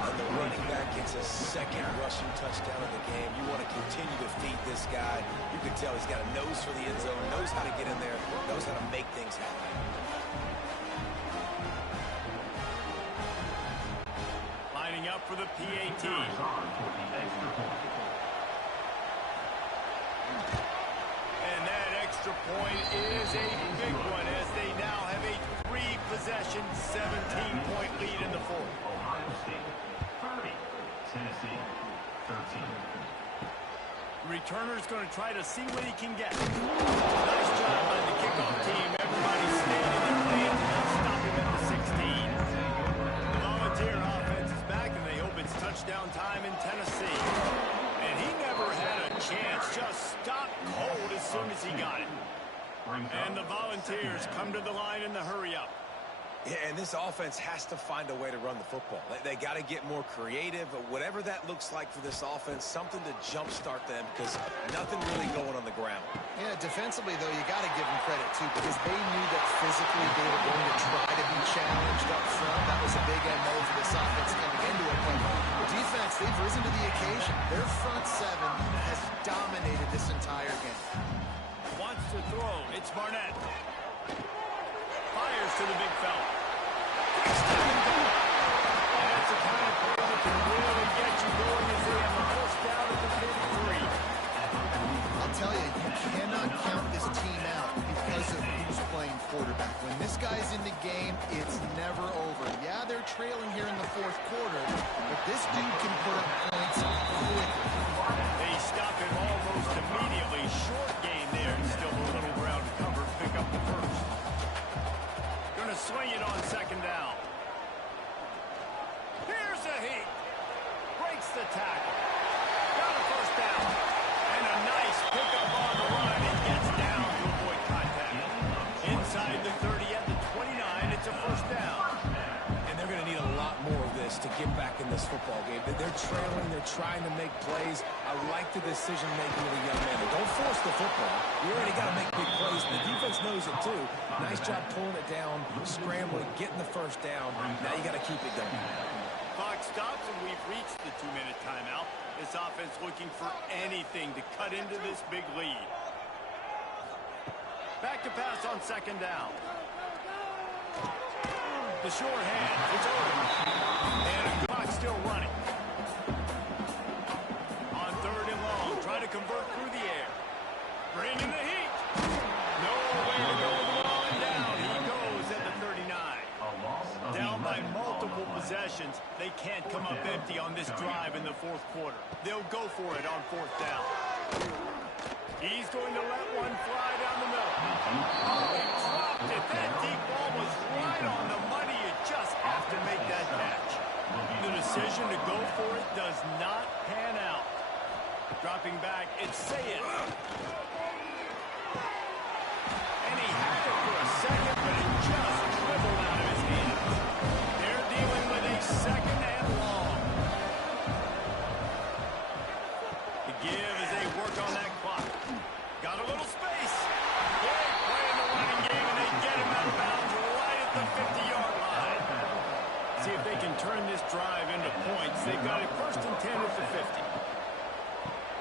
And the running back gets a 2nd rushing touchdown of the game. You want to continue to feed this guy. You can tell he's got a nose for the end zone, knows how to get in there, knows how to make things happen. Lining up for the PAT. And that extra point is a big one as they now have a 3-possession, 17-point lead in the 4th. Ohio State 30, Tennessee 13. Returner's going to try to see what he can get. Nice job by the kickoff team. Everybody stayed in their lane and stop him at the 16. The Volunteer offense is back, and they hope it's touchdown time in Tennessee. And he never had a chance. Just stopped cold as soon as he got it. And the Volunteers come to the line in the hurry-up. Yeah, and this offense has to find a way to run the football. They got to get more creative, whatever that looks like for this offense, something to jumpstart them because nothing really going on the ground. Yeah, defensively, though, you got to give them credit, too, because they knew that physically they were going to try to be challenged up front. That was a big MO for this offense coming into it. But the defense, they've risen to the occasion. Their front 7 has dominated this entire game. Wants to throw. It's Barnett. Fires to the big fella. That's the kind of play that can really get you going as they have a first down at the 33. I'll tell you, you cannot count this team out because of who's playing quarterback. When this guy's in the game, it's never over. Yeah, they're trailing here in the 4th quarter, but this dude can put up points quickly. They stop him almost immediately. Short gain there. Still a little ground to cover to pick up the first. Going to swing it on 2nd down. Here's a heat. Breaks the tackle. Got a first down. And a nice pickup on the run. It gets down to avoid contact. Inside the 30 at the 29. It's a first down. And they're going to need a lot more of this to get back in this football game. They're trailing. They're trying to make plays. I like the decision-making of the young man. Don't force the football. You already got to make big plays. The defense knows it, too. Nice job pulling it down, scrambling, getting the first down. Now you got to keep it going. Clock stops, and we've reached the 2-minute timeout. This offense looking for anything to cut into this big lead. Back to pass on 2nd down. The sure hand. It's over. And the clock's still running. On 3rd and long. Try to convert through the air. Bringing the heat. No way to go with the ball and down. He goes at the 39. Down by multiple possessions. They can't come up empty on this drive in the 4th quarter. They'll go for it on 4th down. He's going to let one fly down the middle. Oh, he dropped it. That deep ball was right on the money. You just have to make that catch. The decision to go for it does not pan out. Dropping back, it's Sayed. And he had it for a second, but it just dribbled out of his hands. They're dealing with a 2nd and long. The give as they work on that clock. Got a little space. They're playing the running game, and they get him out of bounds right at the 50-yard line. See if they can turn this drive into points. They've got it 1st and 10 at the 50.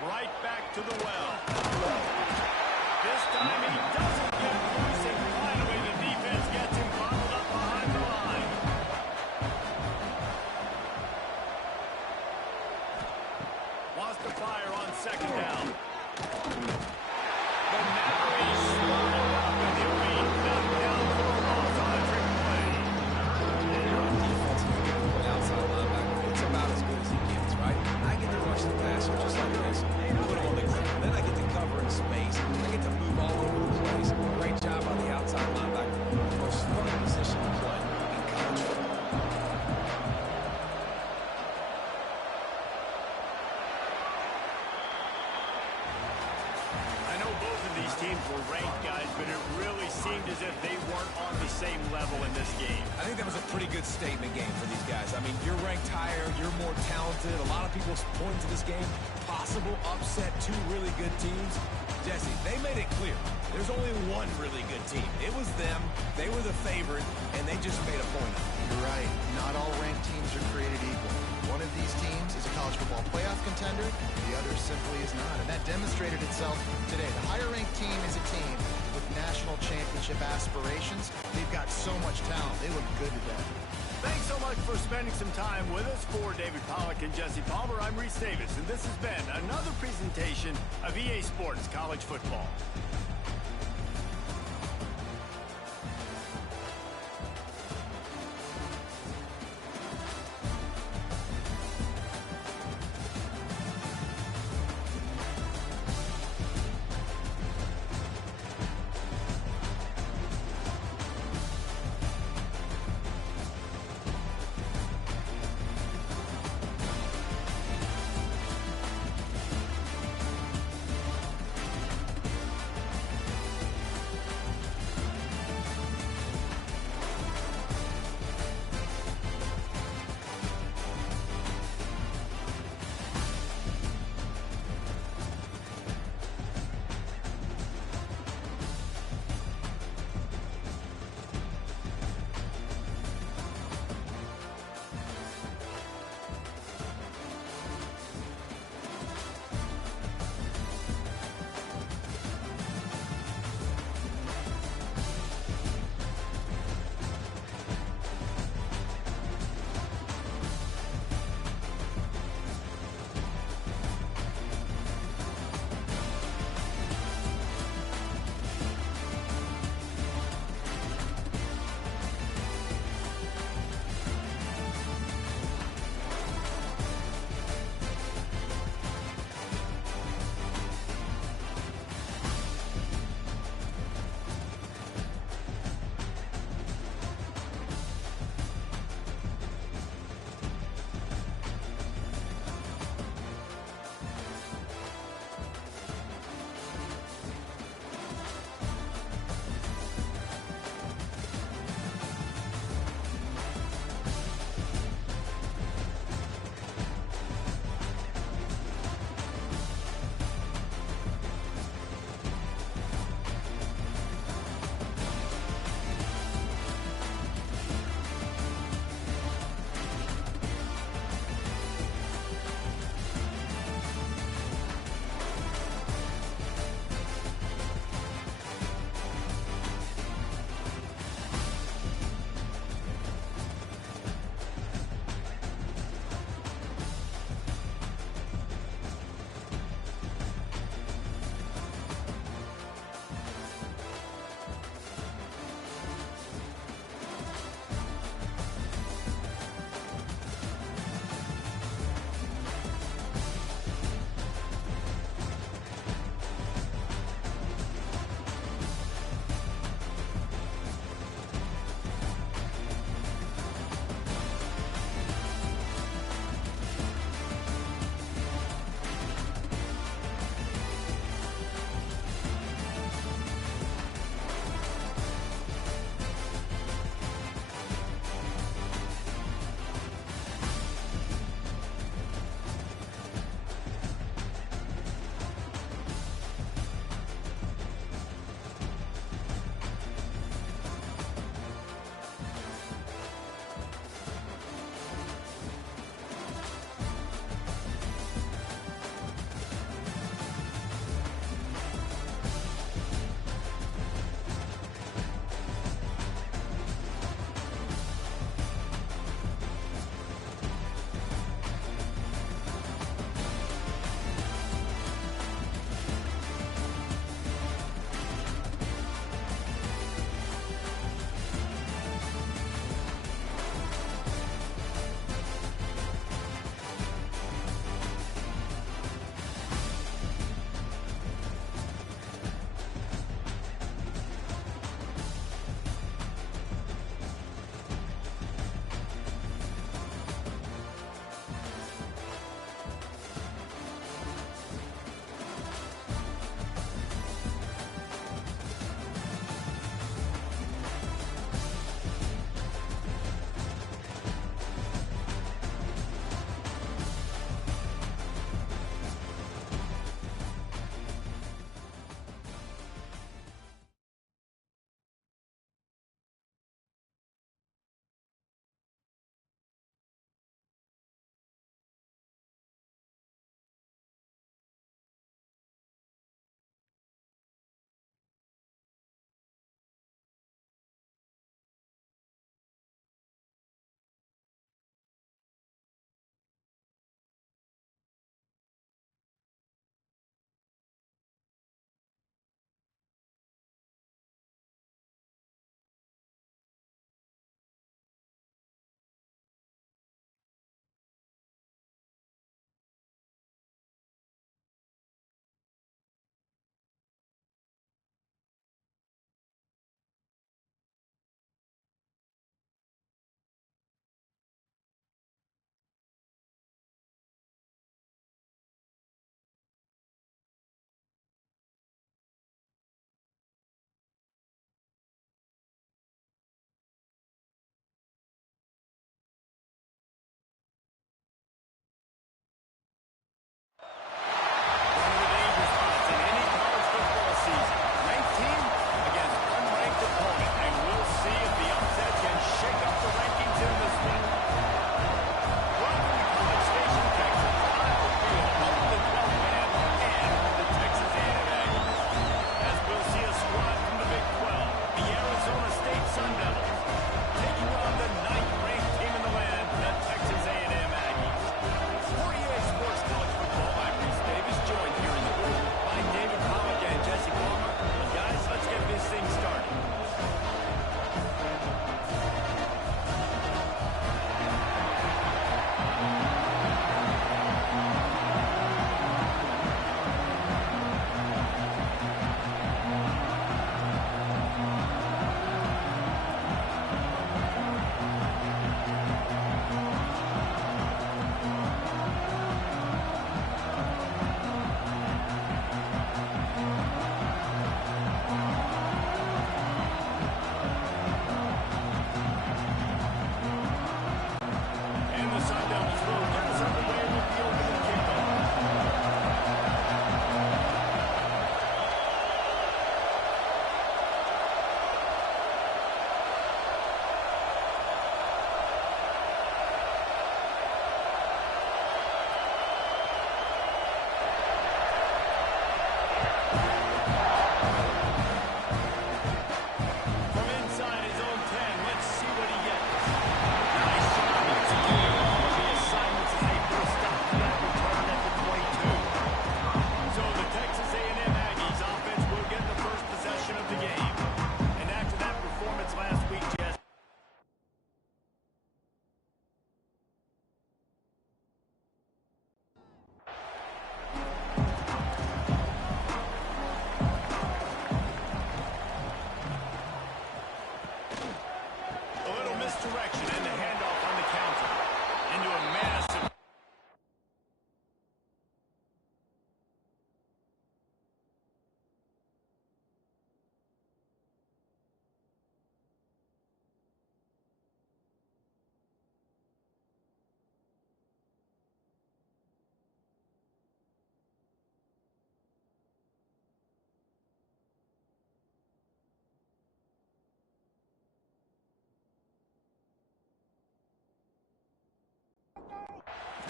Right back to the well. This time he doesn't get loose, and finally the defense gets him bottled up behind the line. Wants to fire on 2nd down. But now he's swallowed up, and he'll be knocked down for a loss on a trick play. Outside linebacker, it's about as good as he gets, right? I get to rush the passer just like this. Put him on the ground. Then I get to cover in space. I get to move all over the place. Great job by the outside linebacker. The most fun position to play in college football. I know both of these teams were ranked, guys, but it really seemed as if they weren't on the same level in this game. I think that was a pretty good statement game for these guys. I mean, you're ranked higher, you're more talented. A lot of people point to this game. Possible upset, 2 really good teams. Jesse, they made it clear. There's only one really good team. It was them. They were the favorite, and they just made a point of it. You're right. Not all ranked teams are created equal. One of these teams is a college football playoff contender. The other simply is not. And that demonstrated itself today. The higher-ranked team is a team with national championship aspirations. They've got so much talent. They look good today. Thanks so much for spending some time with us. For David Pollack and Jesse Palmer, I'm Reese Davis, and this has been another presentation of EA Sports College Football.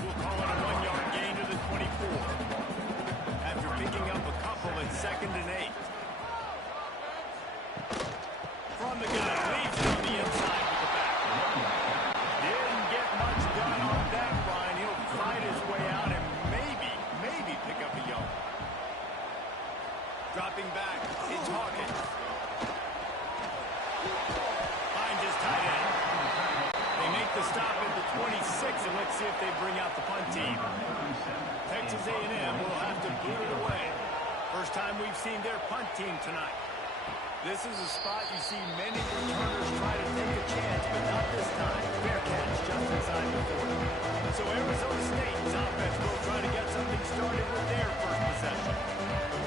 We'll call it a 1-yard gain to the 24. After picking up a couple at 2nd and 8. From the gun, leaves it on the inside with the back. Didn't get much done on that line. He'll fight his way out and maybe pick up a yard. Dropping back, it's Hawkins. Finds his tight end. They make the stop at the 26, and let's see if they bring out the punt team. Texas A&M will have to boot it away. First time we've seen their punt team tonight. This is a spot you see many returners try to take a chance, but not this time. Fair catch just inside the 40. So Arizona State's offense will try to get something started with their first possession.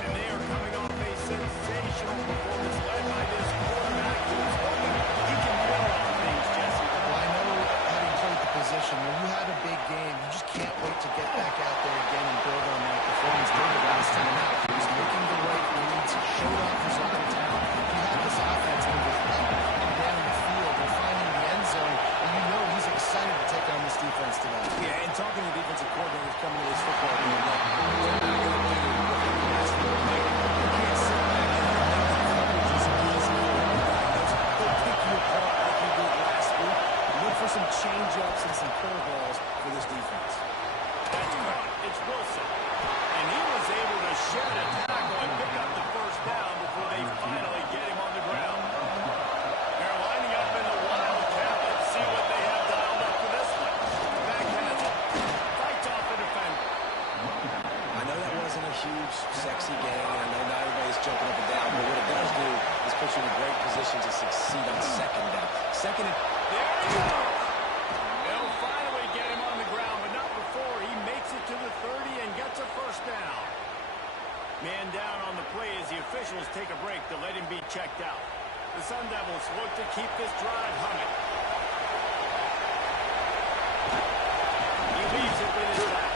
And they are coming off a sensational performance led by this quarterback who's hoping he can build on things, Jesse. Well, I know, having played the position, when you have a big game, you just can't wait to get back out there again and build on that performance. David last time out, he was making the right reads, showed off his arm talent. He had this offense moving up and down the field and finding the end zone, and you know he's excited to take on this defense today. Yeah, and talking to defensive coordinators coming to this football game, they're not going to do what happened last week. You can't sit back and make the coverage as easy. They'll pick you apart like you did last week. Look for some change-ups and some curveballs for this defense. That's right. It's Wilson. And he was able to shed a tackle and pick up the first down before they finally get him on the ground. They're lining up in the wildcat. Let's see what they have dialed up for this one. Back has it. Fights off the defender. I know that wasn't a huge, sexy game, and I know not everybody's jumping up and down, but what it does do is put you in a great position to succeed on 2nd down. Second and... There he goes. They'll finally get him on the ground, but not before he makes it to the 30 and gets a first down. Man down on the play as the officials take a break to let him be checked out. The Sun Devils look to keep this drive humming. He leaves it with his back.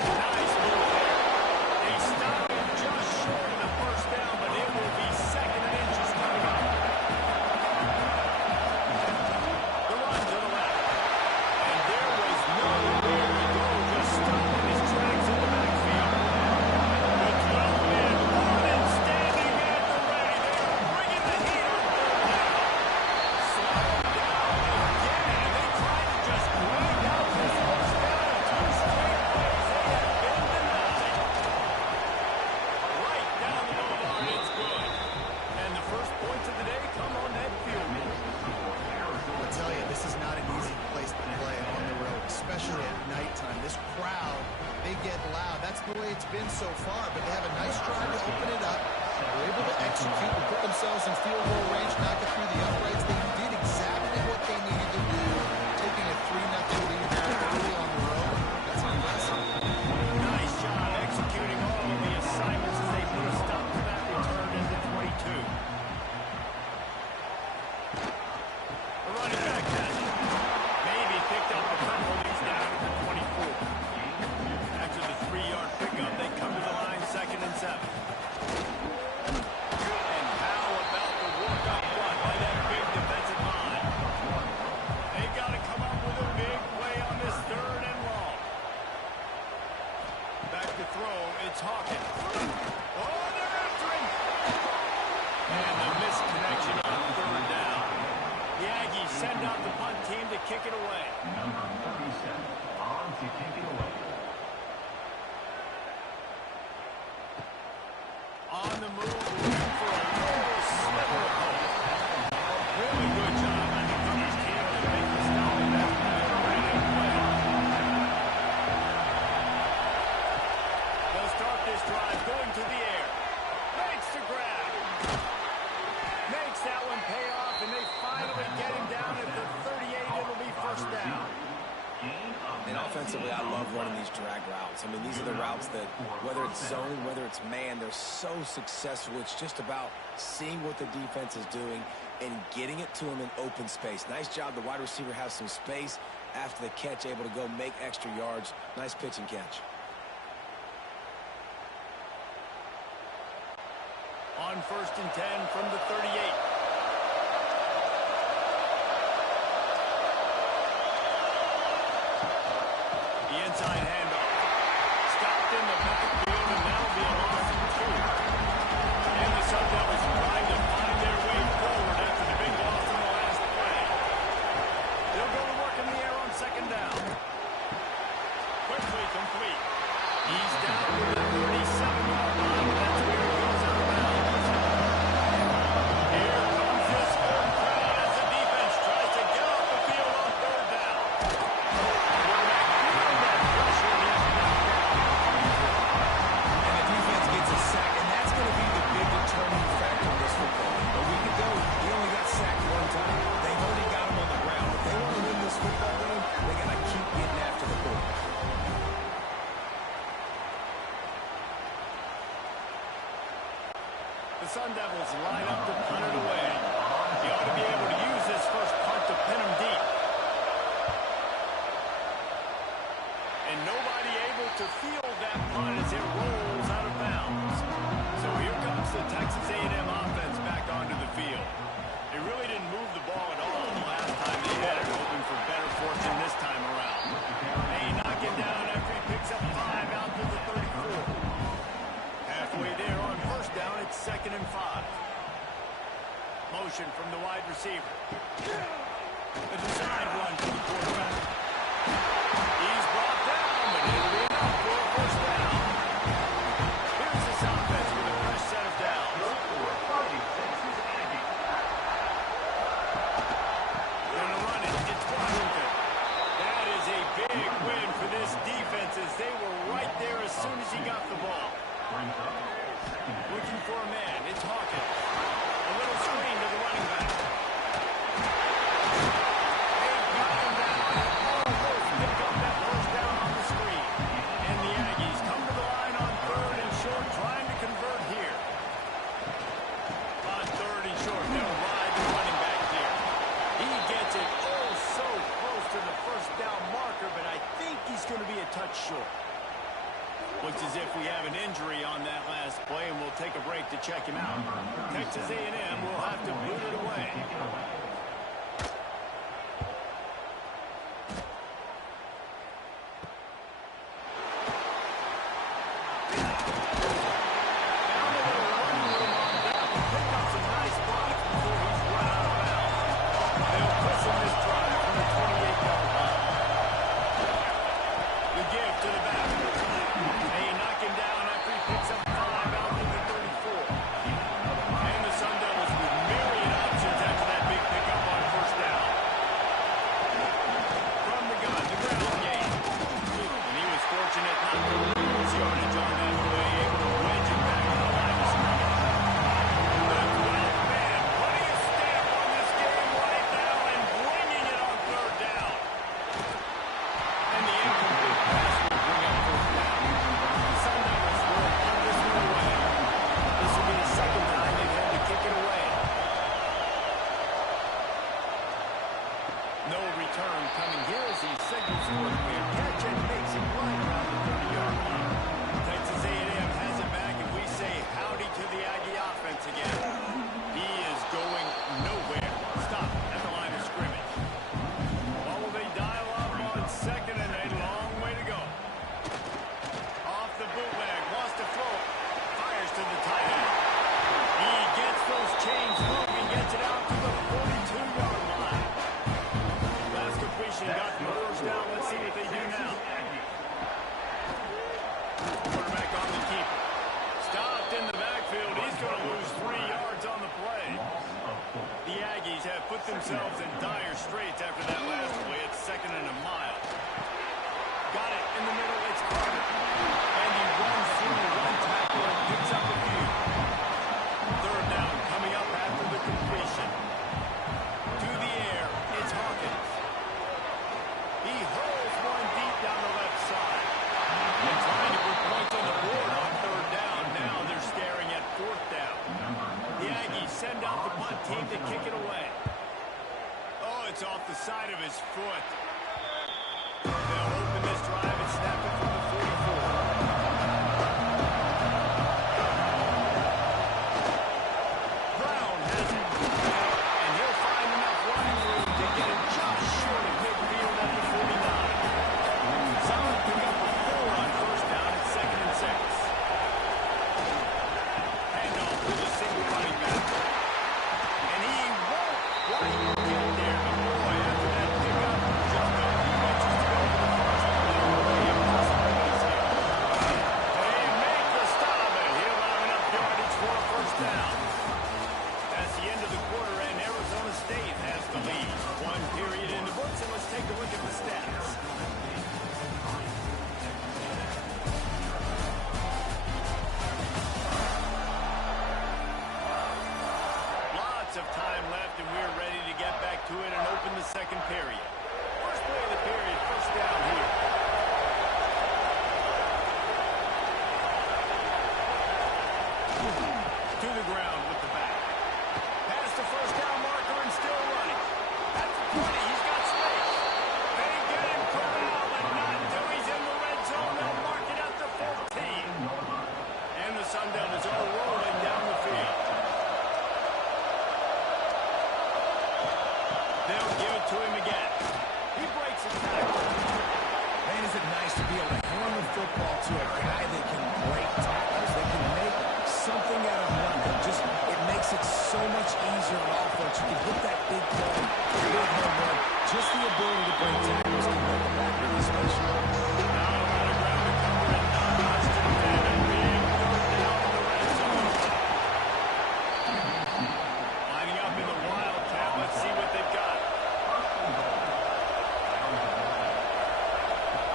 Nice move there. They stop him just short of the first down, but it will be 2nd and inches coming up. The run to the left. And there was nowhere to go, just stopped in his tracks in the backfield. The 12-man Harden standing at the ready. They are bringing the heat on 3rd down. Slowed down again, and they tried to just grind out this first down in 2 straight plays. They have been denied. Right down the boulevard, it's good. And the first points of the day come on that field goal. I'll tell you, this is not an easy place to play on the road, especially at nighttime. This crowd, they get loud. That's the way it's been so far, but they have a nice drive to open it up. They're able to execute and put themselves in field goal range, knock it through the uprights. They did exactly what they needed to do, taking a 3-0 lead there early on the road. That's impressive. Nice job executing all of the assignments as they put a stop to that return into 22. The running back has it. Maybe picked up a couple of these down at the 24. After the 3-yard pickup, they come to the line 2nd and 7. And how about the work up front by that big defensive line? They've got to come up with a big play on this 3rd and long. Back to throw, it's Hawkins. Oh, they're after him! And the misconnection on 3rd down. The Aggies send out the punt team to kick it away. Number 37 on to kick it away. On the move, looking for a little sliver of hope. Really good job on the Aggies team to make the stop in that right play. They'll start this drive going to the air. Makes the grab. Makes that one pay off, and they finally get him down at the 38. It'll be first down. And offensively, I love running these drag routes. I mean, these are the routes that, whether it's zone, whether it's man, they're so successful. It's just about seeing what the defense is doing and getting it to them in open space. Nice job. The wide receiver has some space after the catch, able to go make extra yards. Nice pitch and catch. On 1st and 10 from the 38. The inside handoff. Stopped in the backfield, and that'll be a loss of 2. And the Sun Devils are trying to find their way forward after the big loss in the last play. They'll go to work in the air on second down. Quickly complete. He's down to the 37-yard line. That's where he goes out of bounds. Here comes this third play as the defense tries to get off the field on third down. Quarterback feeling that pressure, and he's knocked down. And the defense gets a sack, and that's going to be the big determining factor in this football game. A week ago, he only got sacked 1 time. They've only got him on the ground. If they want to win this football game, they got to keep getting after the quarterback. The Sun Devils line up to punt it away. He ought to be able to use his first punt to pin him deep. And nobody able to field that punt as it rolls out of bounds. So here comes the Texas A&M offense back onto the field. They really didn't move the ball at all the last time they had it, hoping for better fortune this time around. They knock it down after he picks up 5 out to the 34. Halfway there on first down, it's 2nd and 5. Motion from the wide receiver. A designed run to the quarterback. He's brought down, but it'll be enough for a first down. Here's this offense with a fresh set of downs. Gonna run it. It's Washington. That is a big win for this defense as they were right there as soon as he got the ball. Looking for a man. It's Hawkins. A little screen to the running back. They got him down and almost pick up that first down on the screen. And the Aggies come to the line on 3rd and short, trying to convert here. On 3rd and short, they'll ride the running back here. He gets it oh so close to the first down marker, but I think he's going to be a touch short. Looks as if we have an injury on that last play, and we'll take a break to check him out. Texas A&M will have to boot it away. Found a little running room on that one. Picked up some nice blocks before he's run out of bounds. They'll push him this drive from the 28-yard line. The give to the back. They knock him down after he picks up 5 out to the 34. And the Sun Devils with myriad options after that big pickup on first down. From the gun, the ground game. And he was fortunate not to lose yardage on that play, able to wedge it back to the line of scrimmage. The 12th man putting a stamp on this game right now and bringing it on 3rd down. And the incomplete pass will bring up 4th down. The Sun Devils will punt this one away. This will be the 2nd time they've had to kick it away. No return coming here as he signals for a fair catch and makes it right around the 30-yard line. Texas A&M has it back, and we say howdy to the Aggie offense again. He is going nowhere. Stop at the line of scrimmage. What will they dial up on 2nd and a long way to go? Off the bootleg, wants to throw it. Fires to the tight end. He gets those chains moving, gets it out to the 42-yard line. Last completion got the first down. Let's see what they do now. Quarterback on the keeper. Stopped in the backfield. He's going to lose 3 yards on the play. The Aggies have put themselves in dire straits after that last play. It's 2nd and a mile. Got it in the middle. It's Carter. And he runs through one tackle and picks up a few. 3rd down coming up after the completion. To the air, it's Hawkins. He hurls one deep down the left side. And trying to put points on the board on 3rd down. Now they're staring at 4th down. The Aggies send out the punt team to kick it away. Oh, it's off the side of his foot. They'll open this drive and snap it from the 44. Brown has it. And he'll find enough running room to get it just short of midfield at the 49. Solid pickup is it nice to be able to hand the football to a guy that can break tackles, that can make something out of nothing. Just, it makes it so much easier on offense. You can hit that big play, big home run. Just the ability to break tackles can make the back really special. Not a lot of ground to cover and not much to defend. A big third down in the red zone. Lining up in the wildcat. Let's see what they've got.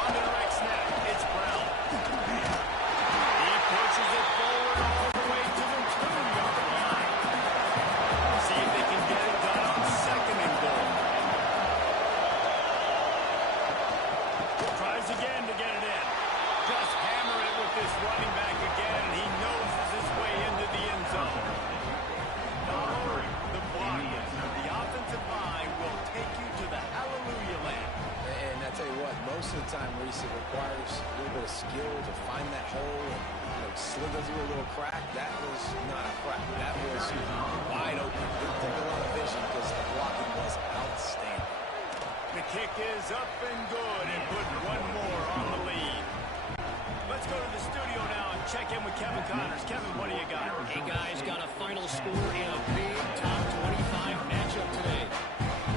On the direct snap, it's Brown. He pushes it forward all the way to the 2-yard line. See if they can get it done on second and goal. Tries again to get it in. Just hammer it with this running back again, and he noses his way into the end zone. Hurry, the blockers. The offensive line will take you to the hallelujah land. And I tell you what, most of the time, Reese, it requires a little bit of skill to find that hole and slither through a little crack. That was not a crack. That was wide open. Didn't take a lot of vision because the blocking was outstanding. The kick is up and good and put one more on the lead. Let's go to the studio now and check in with Kevin Connors. Kevin, what do you got? Hey, guys, got a final score in a big top 25 matchup today.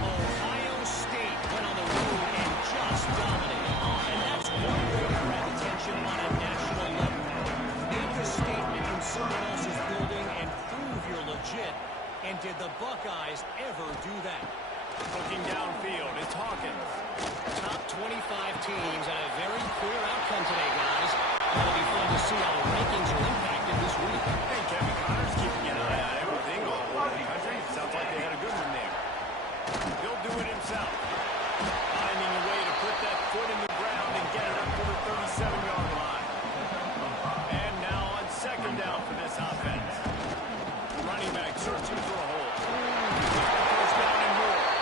Ohio State went on the road and just dominated. And that's one way to grab attention on a national level. Make a statement in someone else's building and prove you're legit. And did the Buckeyes ever do that? Looking downfield, it's Hawkins. Top 25 teams and a very clear outcome today, guys. It'll be fun to see how the rankings are impacted this week. Hey, Kevin Connors keeping an eye on everything all over the country. Sounds like they had a good one there. He'll do it himself. Finding a way to put that foot in the ground and get it up to the 37-yard line. And now on second down for this offense. Running back searching for a hole. First down and more.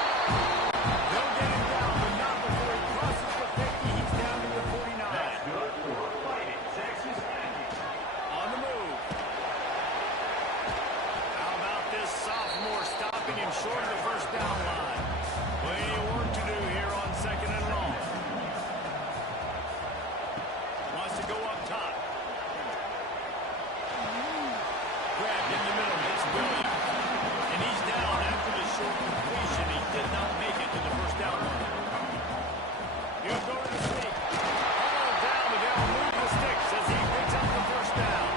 They'll get him down, but not before he crosses the 50. He's down to the 49. On the move. How about this sophomore stopping him short of the first down line? Plenty of work to do here on second and long. Wants to go up top. Grabbed in the middle. It's Williams. And he's down after the short completion. He did not make it to the first down line. He'll go to the sneak. All down, and they'll move the sticks as he picks up the first down.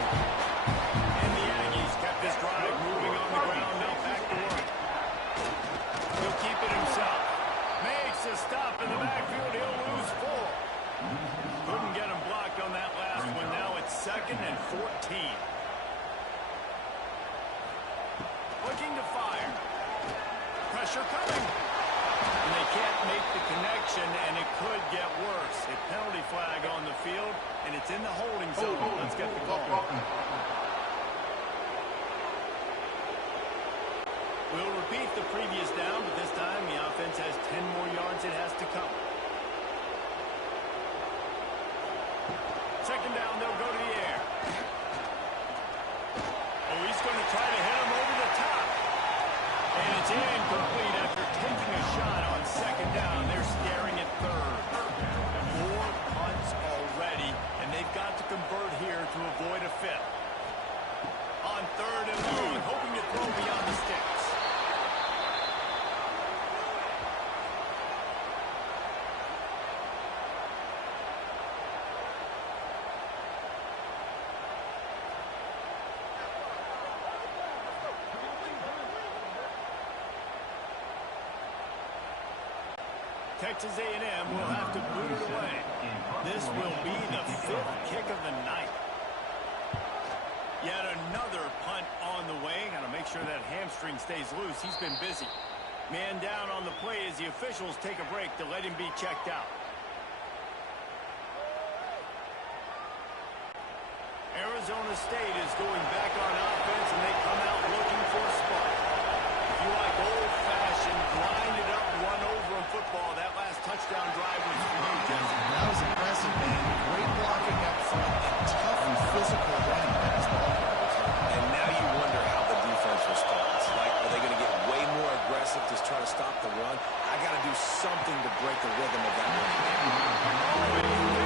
And the Aggies kept this drive moving on the ground. Now back to work. He'll keep it himself. Makes a stop in the backfield. He'll lose 4. Couldn't get him blocked on that last one. Now it's second and 14. Looking to fire. Pressure coming. And they can't make the connection, and it could get worse. A penalty flag on the field, and it's in the holding zone. Let's get the call. We'll repeat the previous down, but this time the offense has 10 more yards it has to cover. Second down, they'll go to the air. Oh, he's going to try to hit him over the top. And it's incomplete after taking a shot on second down. They're staring at third. 4 punts already, and they've got to convert here to avoid a fifth. On third and long, hoping to throw beyond the sticks. Texas A&M will have to boot it away. This will be the 5th kick of the night. Yet another punt on the way. Got to make sure that hamstring stays loose. He's been busy. Man down on the play as the officials take a break to let him be checked out. Arizona State is going back on offense, and they come out looking for a spark. If you like old-fashioned, grinded-up, run-over in football, that last touchdown drive was for you, Jesse. That was impressive, man. Great blocking up front and tough and physical running by this ball. And now you wonder how the defense responds. Like, are they going to get way more aggressive to try to stop the run? I got to do something to break the rhythm of that run.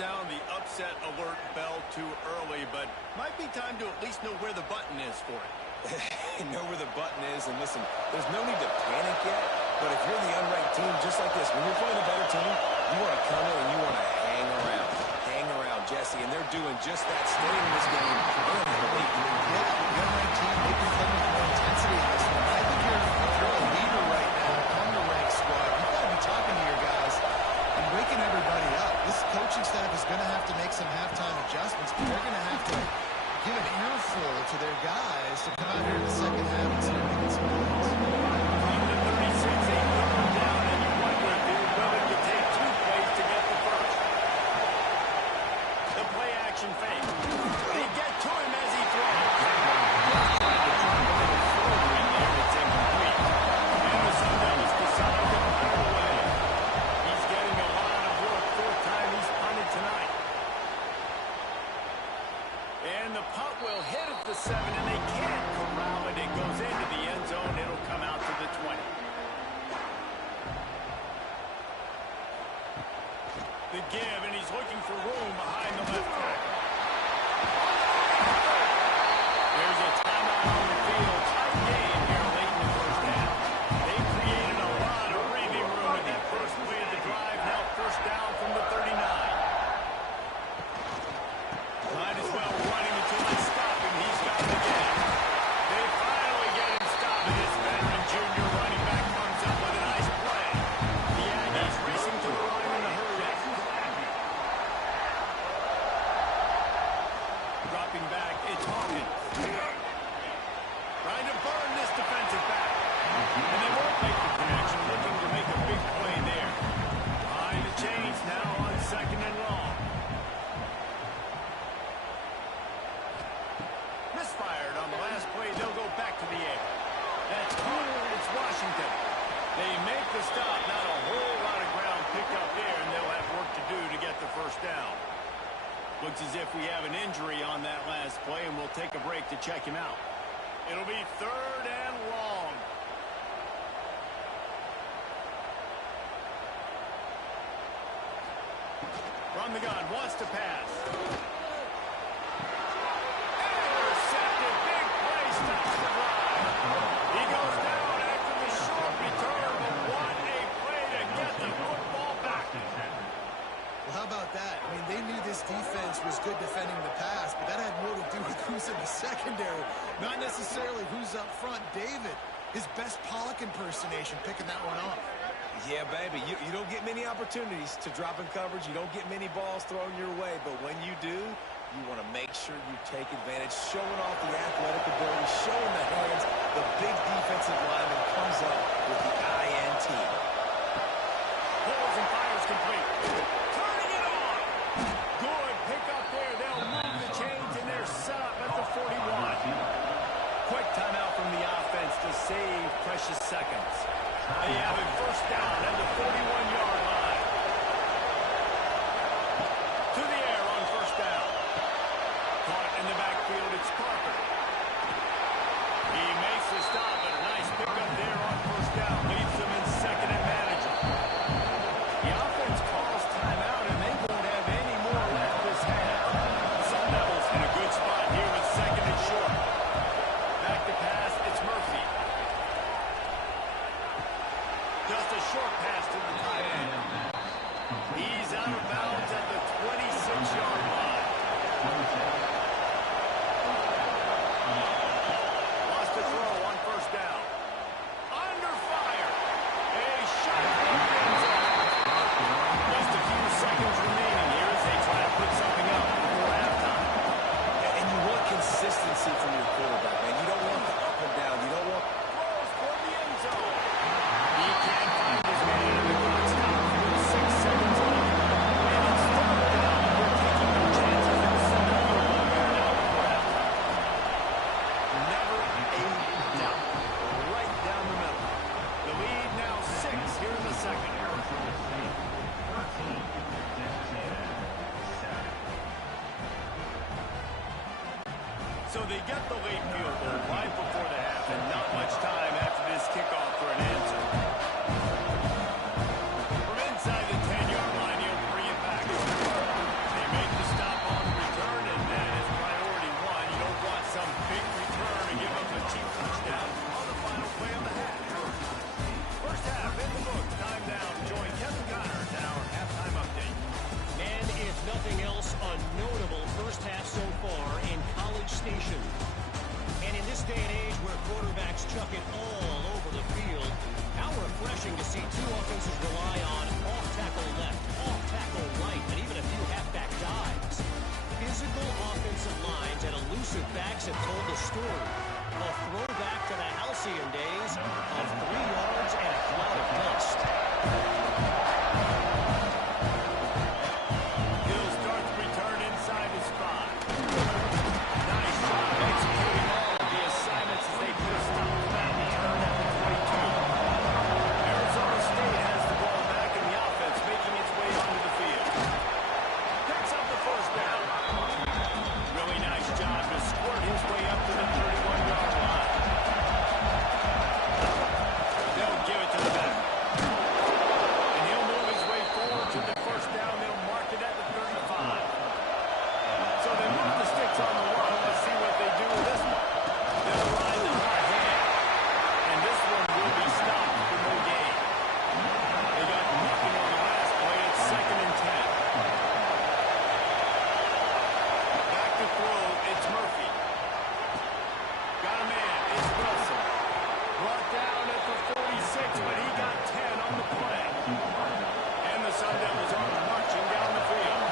sound the upset alert bell too early, but might be time to at least know where the button is for it. Know where the button is, and listen, there's no need to panic yet, but if you're the unranked team, just like this, when you're playing a better team, you want to come in and you want to hang around, Jesse, and they're doing just that, staying in this game. Yeah, the unranked team, they can play with more intensity in this one. I think if you're a leader right now on the ranked squad, you've got to be talking to your guys and waking everybody up. This coaching staff is going to have to make some halftime adjustments, but they're going to have to give an earful to their guys to come out here in the second half and start making some points. From the 36, a third down, and you wonder if they're willing to take 2 plays to get the first. The play action fake. They get to him as he throws. Trying to drop a little further in there. It's incomplete. And the Sun Devils decide to punt away. He's getting a lot of work. 4th time he's punted tonight. And the punt will hit at the 7, and they can't corral it. It goes into the end zone. It'll come out to the 20. The give, and he's looking for room behind the left tackle. There's a timeout on the field. Tight game here late in the first half. They created a lot of breathing room with that first play of the drive. Now 1st down from the 39. Might as well run him until they stop him. He's got it again. They finally get him stopped. This veteran junior running back comes up with a nice play. The Aggies racing to the line in a hurry. Dropping back, it's Hawkins. Trying to burn this defensive back. And they won't make the connection, looking to make a big play there. Behind the chains now on 2nd and long. Misfired on the last play. They'll go back to the air. That's caught. It's Washington. They make the stop. Not a whole lot of ground picked up there, and they'll have work to do to get the 1st down. Looks as if we have an injury on that last play, and we'll take a break to check him out. It'll be 3rd and long. From the gun, wants to pass. Intercepted, big play, stops the drive. He goes down after the short return, but what a play to get the football back. Well, how about that? I mean, they knew this defense was good defending the pass, but that had more to do with who's in the secondary, not necessarily who's up front. David, his best Pollock impersonation, picking that one off. Yeah, baby, you don't get many opportunities to drop in coverage. You don't get many balls thrown your way, but when you do, you want to make sure you take advantage, showing off the athletic ability, showing the hands. The big defensive lineman comes up with the INT. Pulls and fires complete. Turning it on. Good pick up there. They'll move the chains, and they're set up at the 41. Quick timeout from the offense to save precious seconds. They have it 1st down at the 41-yard line. To the air on 1st down. Caught in the backfield, it's Parker. He makes the stop, and a nice pickup there on 1st down. Leaves them in 2nd and manager. The offense calls timeout, and they won't have any more left this half. The Sun Devils in a good spot here with 2nd and short. Back to pass, it's Murphy. Just a short pass to the tight end. He's out of bounds at the 26-yard line. Lost a throw on 1st down. Under fire. A shot from the end zone. Just a few seconds remaining here as they try to put something up before halftime. And you want consistency from your quarterback, man. You don't want the up and down. You don't want Throws for the end zone. He can't find his man, and the clock stops with 6 seconds left. And it's 3rd down. We're taking no chances in the center field line here now before halftime. Never a doubt. Right down the middle. The lead now 6 here in the 2nd. So they get the late field goal right before the half, and not much time after this kickoff for an answer. From inside the 10-yard line, he'll bring it back. have told the story. A throwback to the halcyon days of 3 yards and a cloud of dust. He'll start the return inside his 5. Nice job executing all of the assignments as they put a stop to that return at the 22. Arizona State has the ball back in the offense, making its way onto the field. Picks up the first down. Really nice job to squirt his way up to the 31-yard line. They'll give it to the back. And he'll move his way forward to the first down. They'll mark it at the 35. So they move the sticks on the run. Let's see what they do with this one. They'll ride the hot hand. And this one will be stopped for no gain. They got nothing on the last play. It's 2nd and 10. Back to throw. It's Murphy. Got a man. It's Wilson. Brought down at the 46, but he got 10 on the play. And the Sun Devils are marching down the field.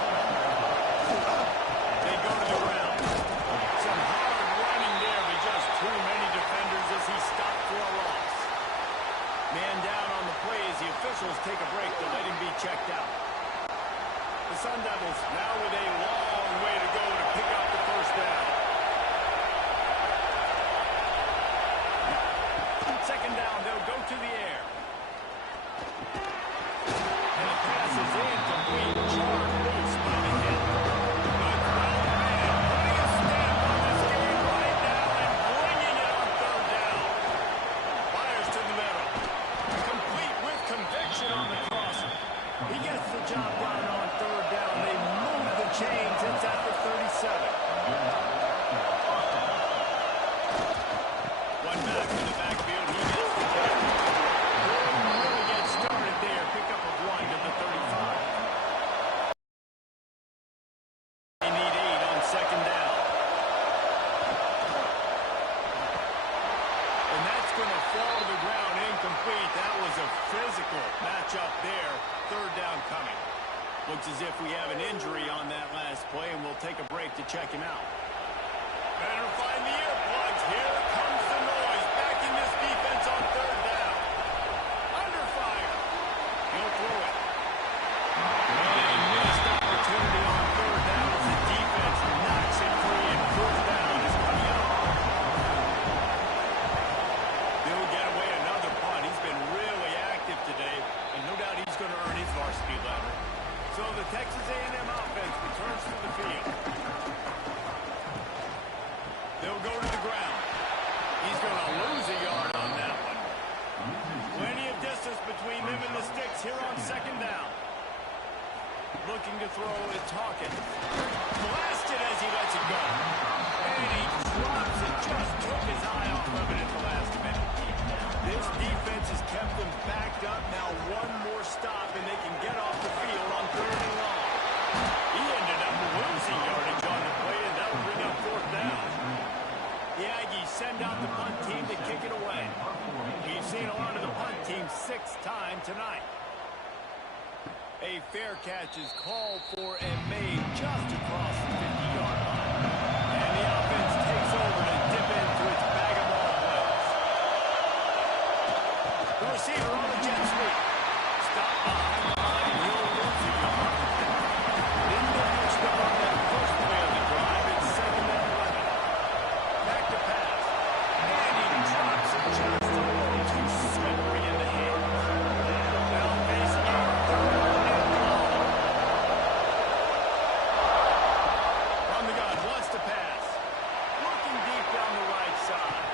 They go to the ground. Some hard running there, but just too many defenders as he stopped for a loss. Man down on the play as the officials take a break to let him be checked out. The Sun Devils now with a long way to go to pick up the first down. 2nd down, they'll go to the air. And the pass is incomplete. Charged loose by the hit. But man, putting a stamp on this game right now and bringing it on 3rd down. Fires to the middle. Complete with conviction on the crosser. He gets the job done on 3rd down. They move the chains. It's at the 37. One back in the backfield. He gets the catch. Really gets started there. Pick up of 1 to the 35. They need 8 on 2nd down. And that's going to fall to the ground incomplete. That was a physical matchup there. 3rd down coming. Looks as if we have an injury on that last play, and we'll take a break to check him out. Better find the earplugs. Here comes the noise. Back in this defense on 3rd down. Under fire. He'll throw it. And a missed opportunity on 3rd down as the defense knocks it free, and 4th down is coming up. They'll get away another punt. He's been really active today, and no doubt he's going to earn his varsity letter. So the Texas A&M offense returns to the field. They'll go to the ground. He's going to lose a yard on that one. Plenty of distance between them and the sticks here on 2nd down. Looking to throw, it's Hawkins. Blasted as he lets it go. And he drops it. Just took his eye off of it at the last minute. This defense has kept them backed up. Now one more stop, and they can get off the field on 3rd and long. He ended up losing yardage on the play, and that'll bring up 4th down. The Aggies send out the punt team to kick it away. We've seen a lot of the punt team 6th time tonight. A fair catch is called for and made just across the 50-yard line. And the offense takes over to dip into its bag of ball plays. The receiver on the jet sweep. Stop behind the line, and he'll lose a yard. Didn't get much done on that first play of the drive. It's 2nd and 11. Back to pass. And he drops it just a little too slippery in the hands. Now facing a 3rd and long. From the gun, wants to pass. Looking deep down the right side.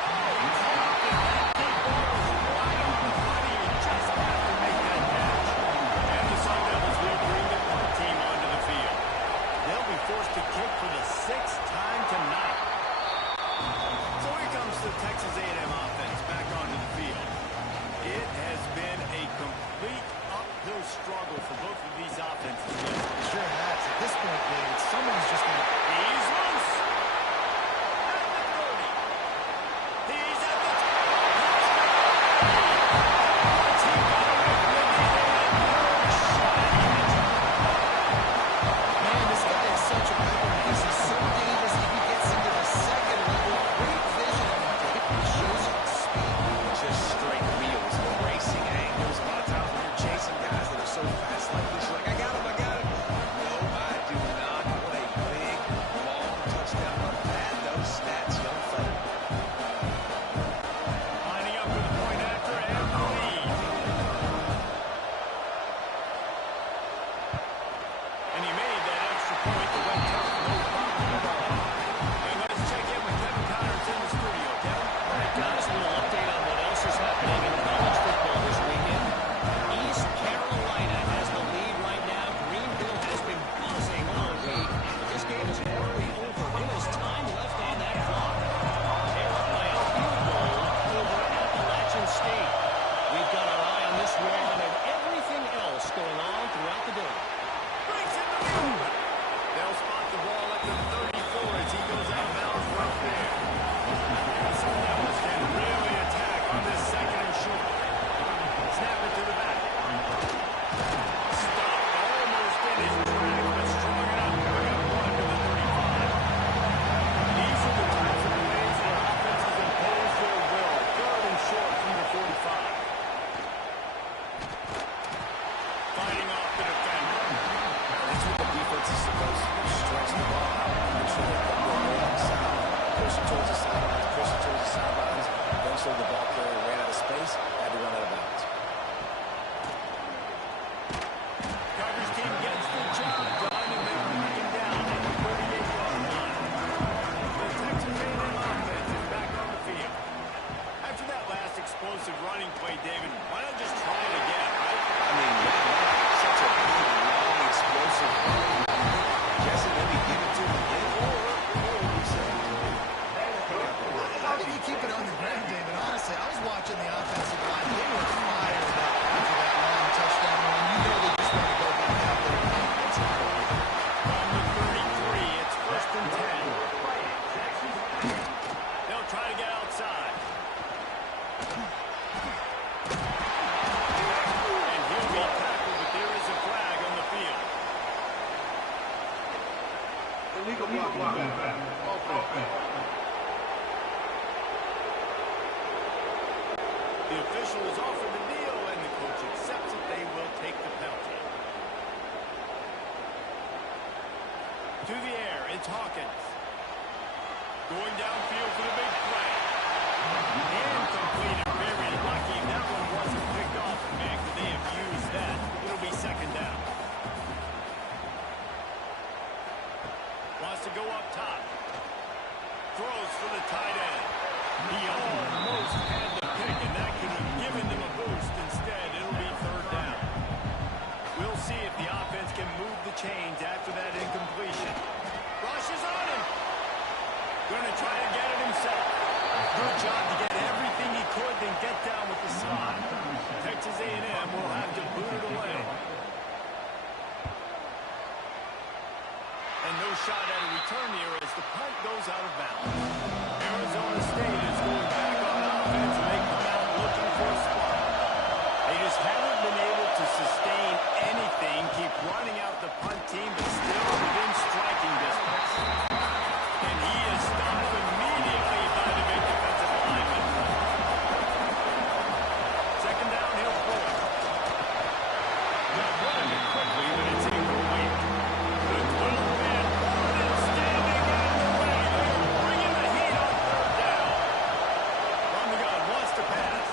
Oh, he dropped it. That deep ball was right on the money So they come to the side, push it towards the sidelines, push it towards the sidelines. Eventually the ball carrier ran out of space, had to run out of bounds. Coverage team gets the job done, and they're knocking down at the 38-yard line. The Texas A&M offense is back on the field. After that last explosive running play, David, why not just try it again, right? I mean, such a big, long, explosive run. Jesse, maybe give it to him again, or reset. I think you keep it on the ground, David. Honestly, I was watching the offensive line. They were fired up after that long touchdown run. You know they just want to go back out there and make it. From the 33, it's 1st and 10. They'll try to get outside. And he'll be tackled, but there is a flag on the field. Illegal block. The official is offered the deal, and the coach accepts it. They will take the penalty. To the air, it's Hawkins. Going downfield for the big play. Incomplete and very lucky. That one wasn't picked off. And man, could they have used that? It'll be 2nd down. Wants to go up top. Throws for the tight end. He almost had the pick, and that could have given them a boost. Instead, it'll be 3rd down. We'll see if the offense can move the chains after that incompletion. Rushes on him. Going to try to get it himself. Good job to get everything he could, then get down with the slide. Texas A&M will have to boot it away. And no shot at a return here as the punt goes out of bounds. Arizona State is going back on offense, and they come out looking for a spot. They just haven't been able to sustain anything, keep running out the punt team, but still within striking distance. And he is stopped immediately by the big defensive lineman. 2nd down, he'll pull it. They'll run it quickly, but it's incomplete. The 12-man run is standing in the way. They're bringing the heat on 3rd down. From the gun, wants to pass.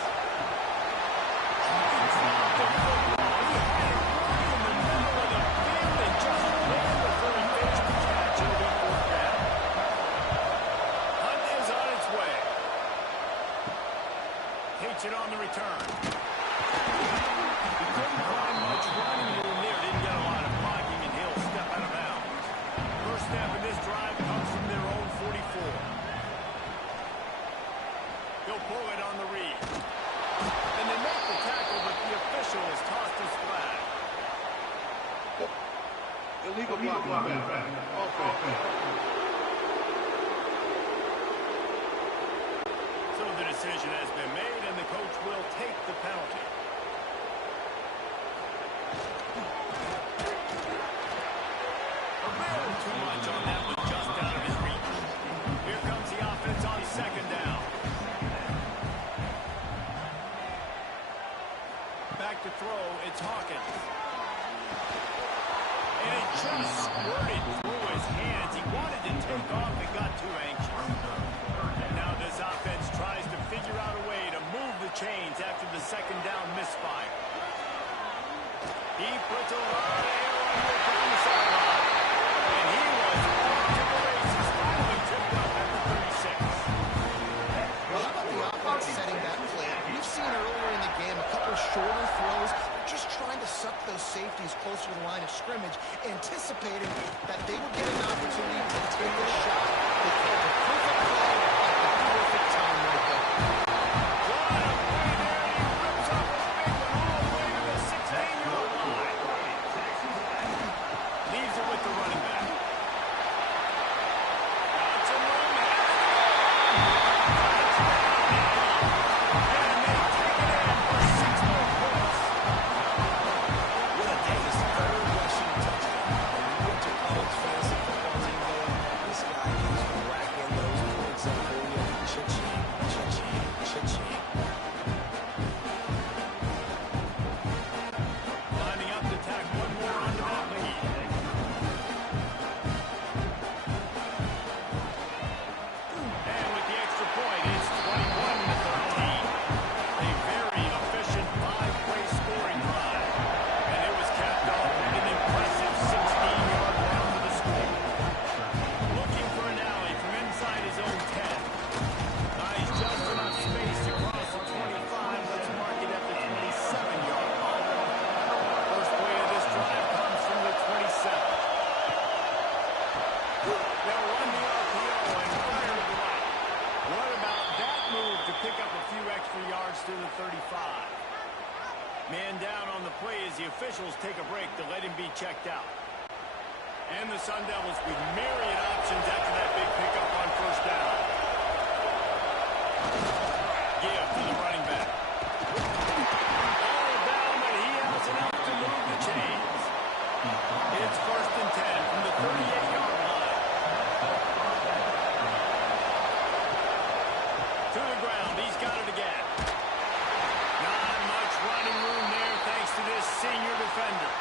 He dropped the football. He had it right in the middle of the field and just ran before he finished the catch. It'll be 4th down. Hunt is on its way. Takes it on the return. He couldn't find much running room there. Didn't get a lot of blocking, and he'll step out of bounds. First snap of this drive comes from their own 44. He'll pull it on the read. And they make the tackle, but the official has tossed his flag. Illegal block. So the decision has been made, and the coach will take the penalty. A little too much on that one, just out of his reach. Here comes the offense on 2nd down. Back to throw, it's Hawkins. And it just squirted through his hands. He wanted to take off and got too anxious. And now this offense tries to figure out a way to move the chains after the 2nd down misfire. He puts a lot of air on the sideline. And he was off to the races, finally tipped up at the 36. Well, how about the offense setting that play? We've seen earlier in the game a couple of shorter throws, just trying to suck those safeties closer to the line of scrimmage, anticipating that they would get an opportunity to take a shot. They called the perfect play at the perfect time right there. What a play there, and he rips off a big one all the way to the 16-yard line. Leaves it with the running back. Got some room. And they take it in for 6 more points. What a day. His 3rd rushing touchdown. And you get your college fantasy football team going, this guy is racking those points up for you. Cha-ching. he checked out. And the Sun Devils with myriad options after that big pickup on first down. Give to the running back. All down, but he has enough to move the chains. It's 1st and 10 from the 38-yard line. To the ground, he's got it again. Not much running room there thanks to this senior defender.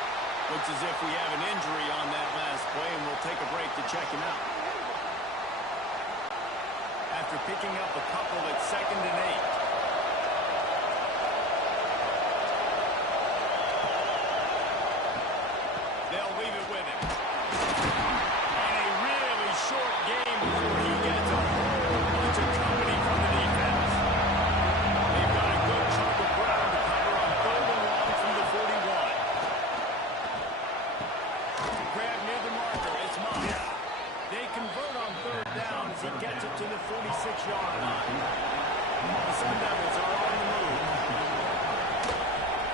Looks as if we have an injury on that last play, and we'll take a break to check him out. After picking up a couple at 2nd and 8. They'll leave it with him. And a really short game before he gets a whole bunch of company from the defense. They've got a good chunk of ground to cover on 3rd and long from the 41. Grab near the marker. It's Moss. They convert on 3rd down as he gets it to the 46-yard line. The Sun Devils are on the move.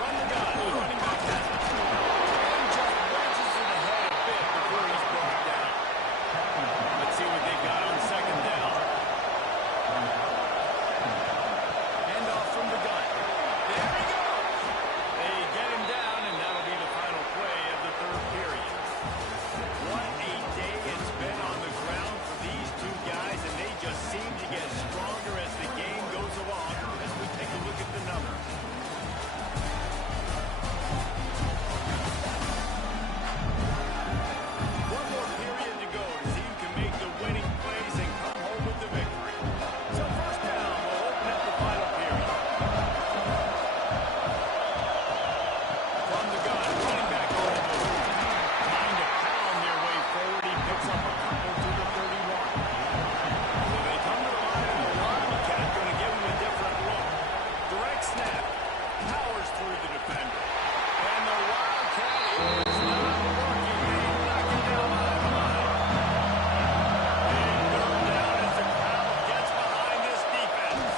Run the gun. The running back has it. And just wedges it ahead a bit before he's brought down. Let's see what they've got on 2nd down. Hand off from the gun. There he goes. They get him down, and that'll be the final play of the 3rd period. What a day it's been on the ground for these two guys, and they just seem to get stronger as the game goes along as we take a look at the numbers. One more period to go to see who can make the winning plays and come home with the victory. So 1st down will open up the final period. From the gun, running back on the move. Trying to pound their way forward. He picks up a couple to the 31. So they come to the line, and the Wildcat going to give him a different look. Direct snap. Powers through the defender. And the Wildcat is not working. They knock him down behind the line. Big third down as the crowd gets behind this defense.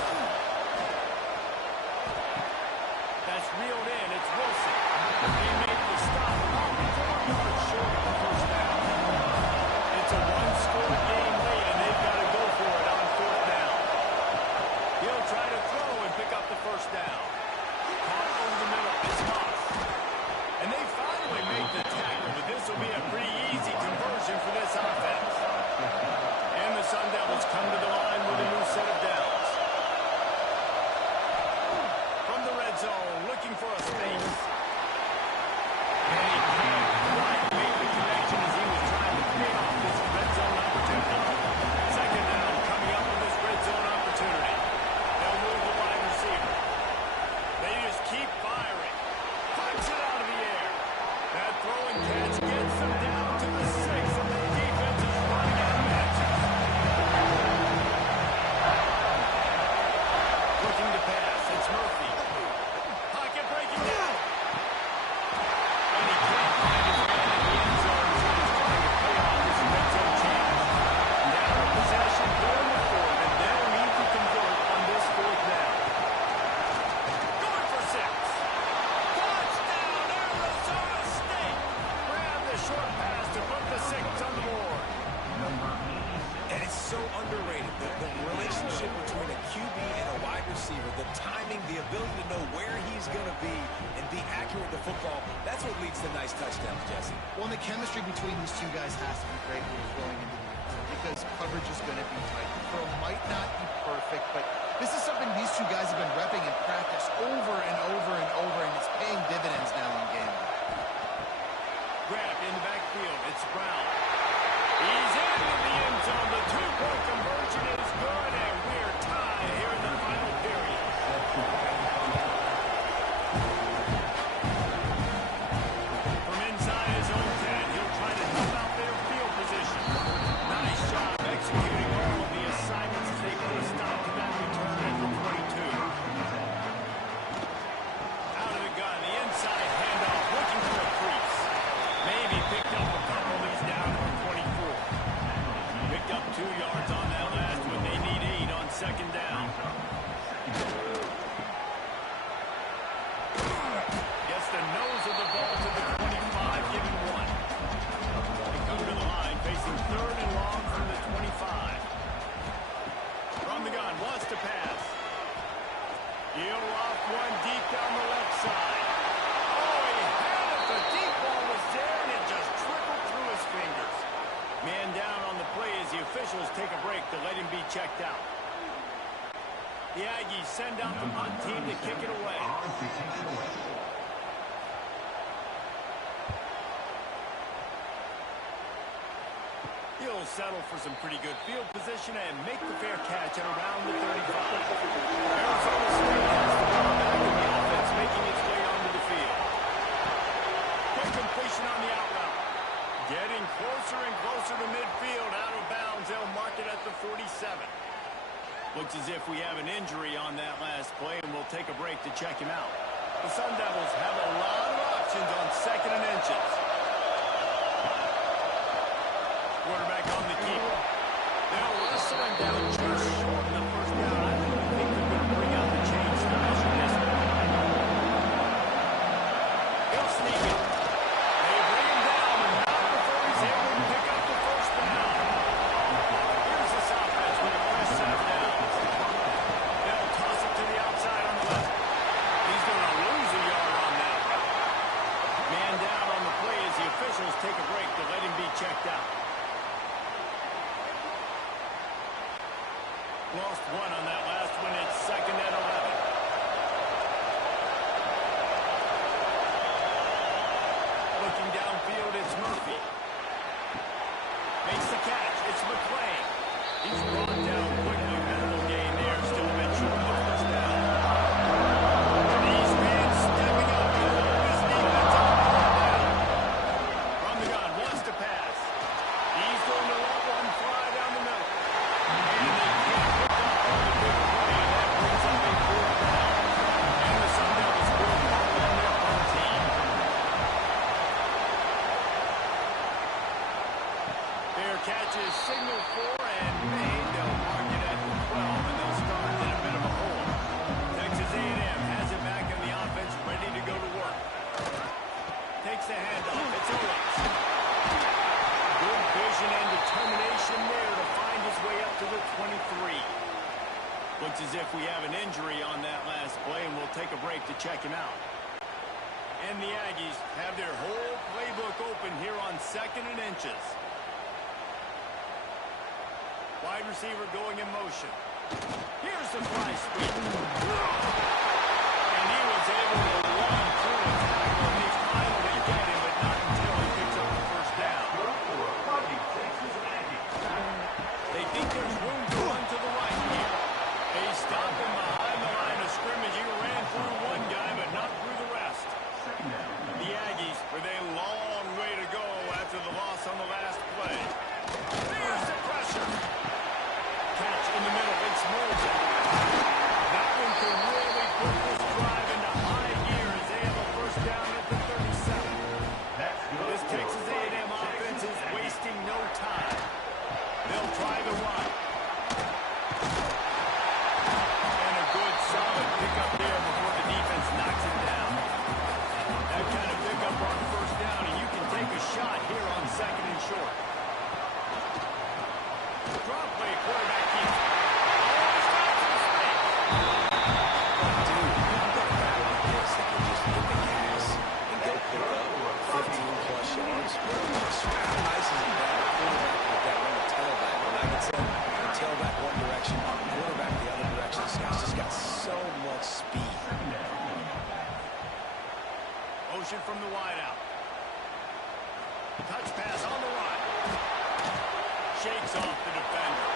That's reeled in. It's Wilson. They make the stop about 4 yards short of the 1st down. It's a one-score game late, and they've got to go for it on 4th down. He'll try to throw and pick up the 1st down. Caught over the middle. It's Moss. And they finally make the tackle, but this will be a pretty easy conversion for this offense. And the Sun Devils come to the line with a new set of downs. From the red zone, looking for a space. And he can't quite make the connection as he was trying to pay off this red zone opportunity. 2nd down coming up with this red zone opportunity. They'll move the wide receiver. They just keep firing. Punch it out of the air. That throw and catch gets them down to the 6, and the defense is running out of matches. Looking to pass. It's Murphy. Pocket breaking down. And he can't find his man in the end zone as he was trying to pay off his red zone chance. Now possession going to 4th, and they'll need to convert on this 4th down. Going for 6. Touchdown, Arizona State! Grab the short pass to put the 6 on the board. And it's so underrated, the relationship between a QB and a wide receiver, the timing, the ability to know where he's going to be and be accurate with the football, that's what leads to nice touchdowns, Jesse. Well, the chemistry between these two guys has to be great when you're going into the end zone because coverage is going to be tight. The throw might not be perfect, but this is something these two guys have been repping in practice over and over and over, and it's paying dividends now in game. Grabbed in the backfield. It's Brown. He's into the end zone. The 2-point conversion is good, and we're tied here in the final period. From inside his own 10, he'll try to help out their field position. Nice job executing all of the assignments as they put a stop to that return at the 22. Out of the gun, the inside handoff, looking for a crease. Maybe picked up a couple. He's down to the 24. Picked up 2 yards on that last one. They need 8 to let him be checked out. The Aggies send out the punt team to kick it away. He'll settle for some pretty good field position and make the fair catch at around the 35. Arizona State has the ball back in the offense, making its way onto the field. Quick completion on the out route. Getting closer and closer to midfield, out of bounds. They'll mark it at the 47. Looks as if we have an injury on that last play, and we'll take a break to check him out. The Sun Devils have a lot of options on 2nd and inches. Quarterback on the keeper. They'll wrestle him down just short of the first down. I don't think they're going to bring out the chains to measure this one. He'll sneak it. They bring him down, and not before he's able to pick up the first down. Here's this offense with a fresh set of downs. They'll toss it to the outside on the left. He's going to lose a yard on that. Man down on the play as the officials take a break to let him be checked out. Lost one on that last one. It's 2nd and 11. Looking downfield, it's Murphy. Makes the catch. It's McClain. He's brought down quickly. Mental gain there. Still a bit short of the first down. These men stepping up to hold his defense on the down. From the gun, wants to pass. He's going to let one fly down the middle. And they can't pick up on the big play. That brings up a 4th down. And the Sun Devils will call on their own team. Their catch is signaled for and made. They'll mark it at the 12, and they'll start in a bit of a hole. Texas A&M has it back in the offense, ready to go to work. Takes the handoff. It's Owens. Good vision and determination there to find his way up to the 23. Looks as if we have an injury on that last play, and we'll take a break to check him out. And the Aggies have their whole playbook open here on 2nd and inches. Wide receiver going in motion. Here's the fly sweep. And he was able to run through a tackle, and he finally get him, but not until he picks up the first down. They think there's room to run to the right here. They stop him behind the line of scrimmage. He ran through one guy, but not through the rest. The Aggies with a long way to go after the loss on the last play. There's the pressure. Catch in the middle. It's Morgan. That one can really put this drive into high gear as they have a first down at the 37. This Texas A&M offense is wasting no time. They'll try the run. And a good solid pickup there before the defense knocks it down. That kind of pickup on first down, and you can take a shot here on 2nd and short. Drop play, quarterback keeps. Always got some space. Dude, you've got a guy like this that can just hit the gas and go pick up 15-plus yards. How nice is it to have a quarterback like that run a tailback? When I can send the tailback one direction, quarterback the other direction. This guy's just got so much speed. Motion from the wideout. Touch pass on the right. Shakes off the defender.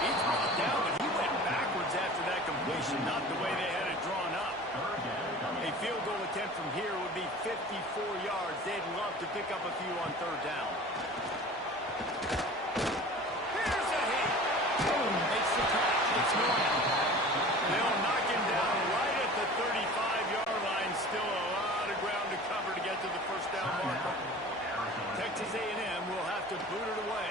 He's brought down, but he went backwards after that completion, not the way they had it drawn up. A field goal attempt from here would be 54 yards. They'd love to pick up a few on 3rd down. Here's a hit. Makes the catch. It's Norman. They'll knock him down right at the 35-yard line. Still a lot of ground to cover to get to the first down marker. Texas A&M will have to boot it away.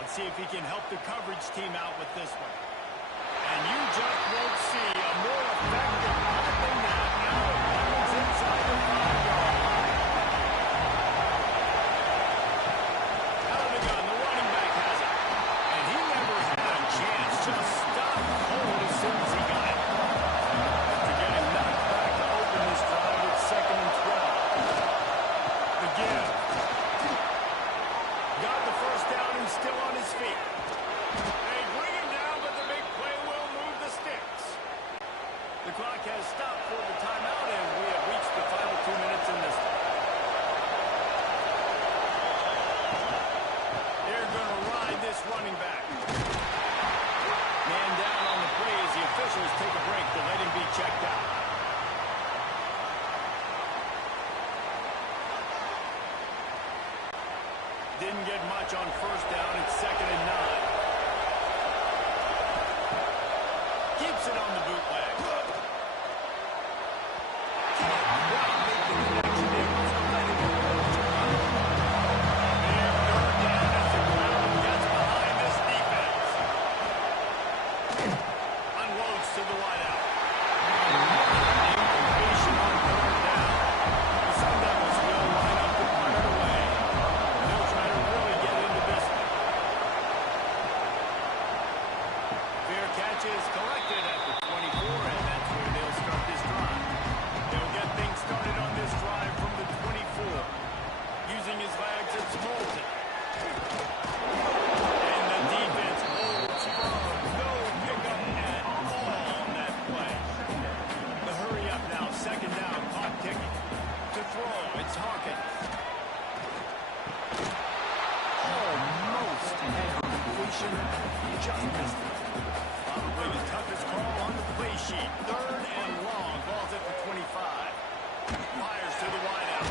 Let's see if he can help the coverage team out with this one. And you just won't see a more effective run than that. Now opponents inside the 5-yard line. Out of the gun, the running back has it. And he never had a chance. Just stopped cold as soon as he got it. After getting knocked back to open this drive with 2nd and 12. Again. Got the first down and still on his feet. They bring Didn't get much on first down. It's 2nd and 9. Keeps it on the bootleg. Can't quite make the connection there. Was letting it go to run. Big 3rd down as the crowd gets behind this defense. Unloads to the wideout. Incompletion on 3rd down. The Sun Devils will line up to punt it away. They'll try to really get into this one. Fair catch is collected at the 24, and that's where they'll start this drive. They'll get things started on this drive from the 24. Using his legs, it's Moulton. And the defense holds firm. No pickup at all on that play. The hurry up now, 2nd down, clock ticking. To throw, it's Hawkins. Almost had completion, just missed it. Probably the toughest call on the play sheet. 3rd and long, ball's at the 25. Fires to the wideout.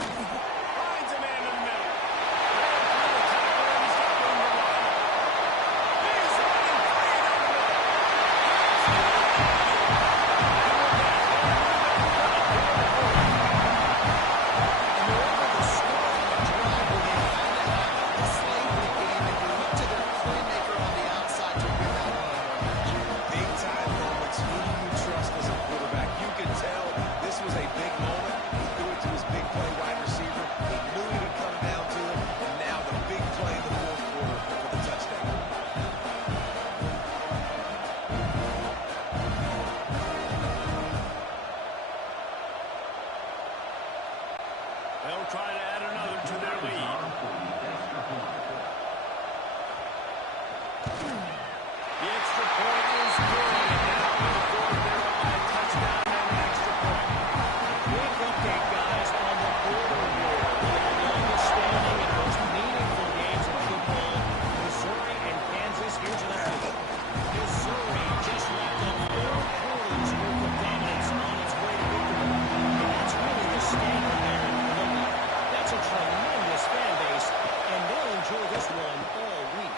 Finds a man in the middle. Ran through the tackle, and he's got room to run. He's running free down the middle. And they're able to score on the drive where they had to have this late in the game, and you look to their playmaker on the outside to win that one-on-one match. Big time moments. Who do you trust as a quarterback? You could tell this was a big moment. He threw it to his big play wide receiver. He knew it would come down to it. And now the big play in the 4th quarter for the touchdown. They'll try to add another to their lead. The extra point is good. And now in the 4th, they're up by a touchdown and an extra point. Quick update, guys, on the border war. One of the longest standing and most meaningful games in football. Missouri and Kansas. Here's an update. Missouri just wrapped up 4 quarters worth of dominance on its way to victory. And that's really the standard there in Columbia. That's a tremendous fan base, and they'll enjoy this one all week.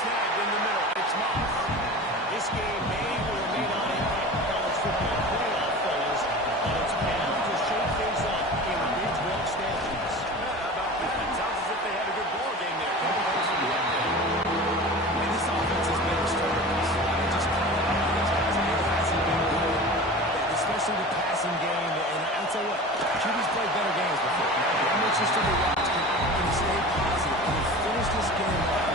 Snagged in the middle. It's Moss. This game may or may not impact the college football playoff, fellas, but it's bound to shake things up in the Big 12 standings. How about that? Sounds as if they had a good ball game there. Couple goals in the update. And this offense has been disturbing us. I mean, just call it out these guys. I mean, it hasn't been good, especially the passing game. And I'll tell you what, QB's played better games before. That makes you still watch. Can he stay positive? Can he finish this game off?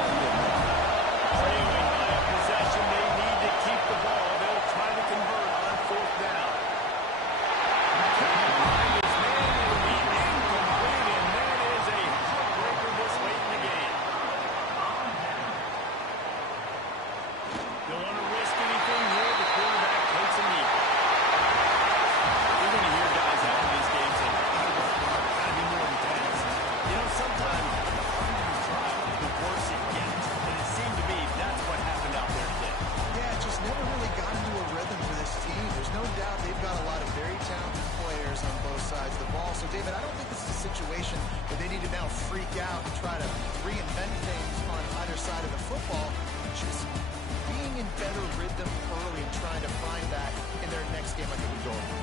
Trailing by a possession, they need to keep the ball. They'll try to convert on 4th down. Can't find his man. It'll be incomplete, and that is a heartbreaker this late in the game. Don't want to risk anything here. The quarterback takes a knee. You're going to hear guys after these games say, got to be more intense. You know, sometimes the harder you try, the worse it gets. And it seemed to me that's what happened out there today. Yeah, it just never really got into a rhythm for this team. There's no doubt they've got a lot of very talented players on both sides of the ball. So, David, I don't think this is a situation where they need to now freak out and try to reinvent things on either side of the football. Just being in better rhythm early and trying to find that in their next game, I think, would go over.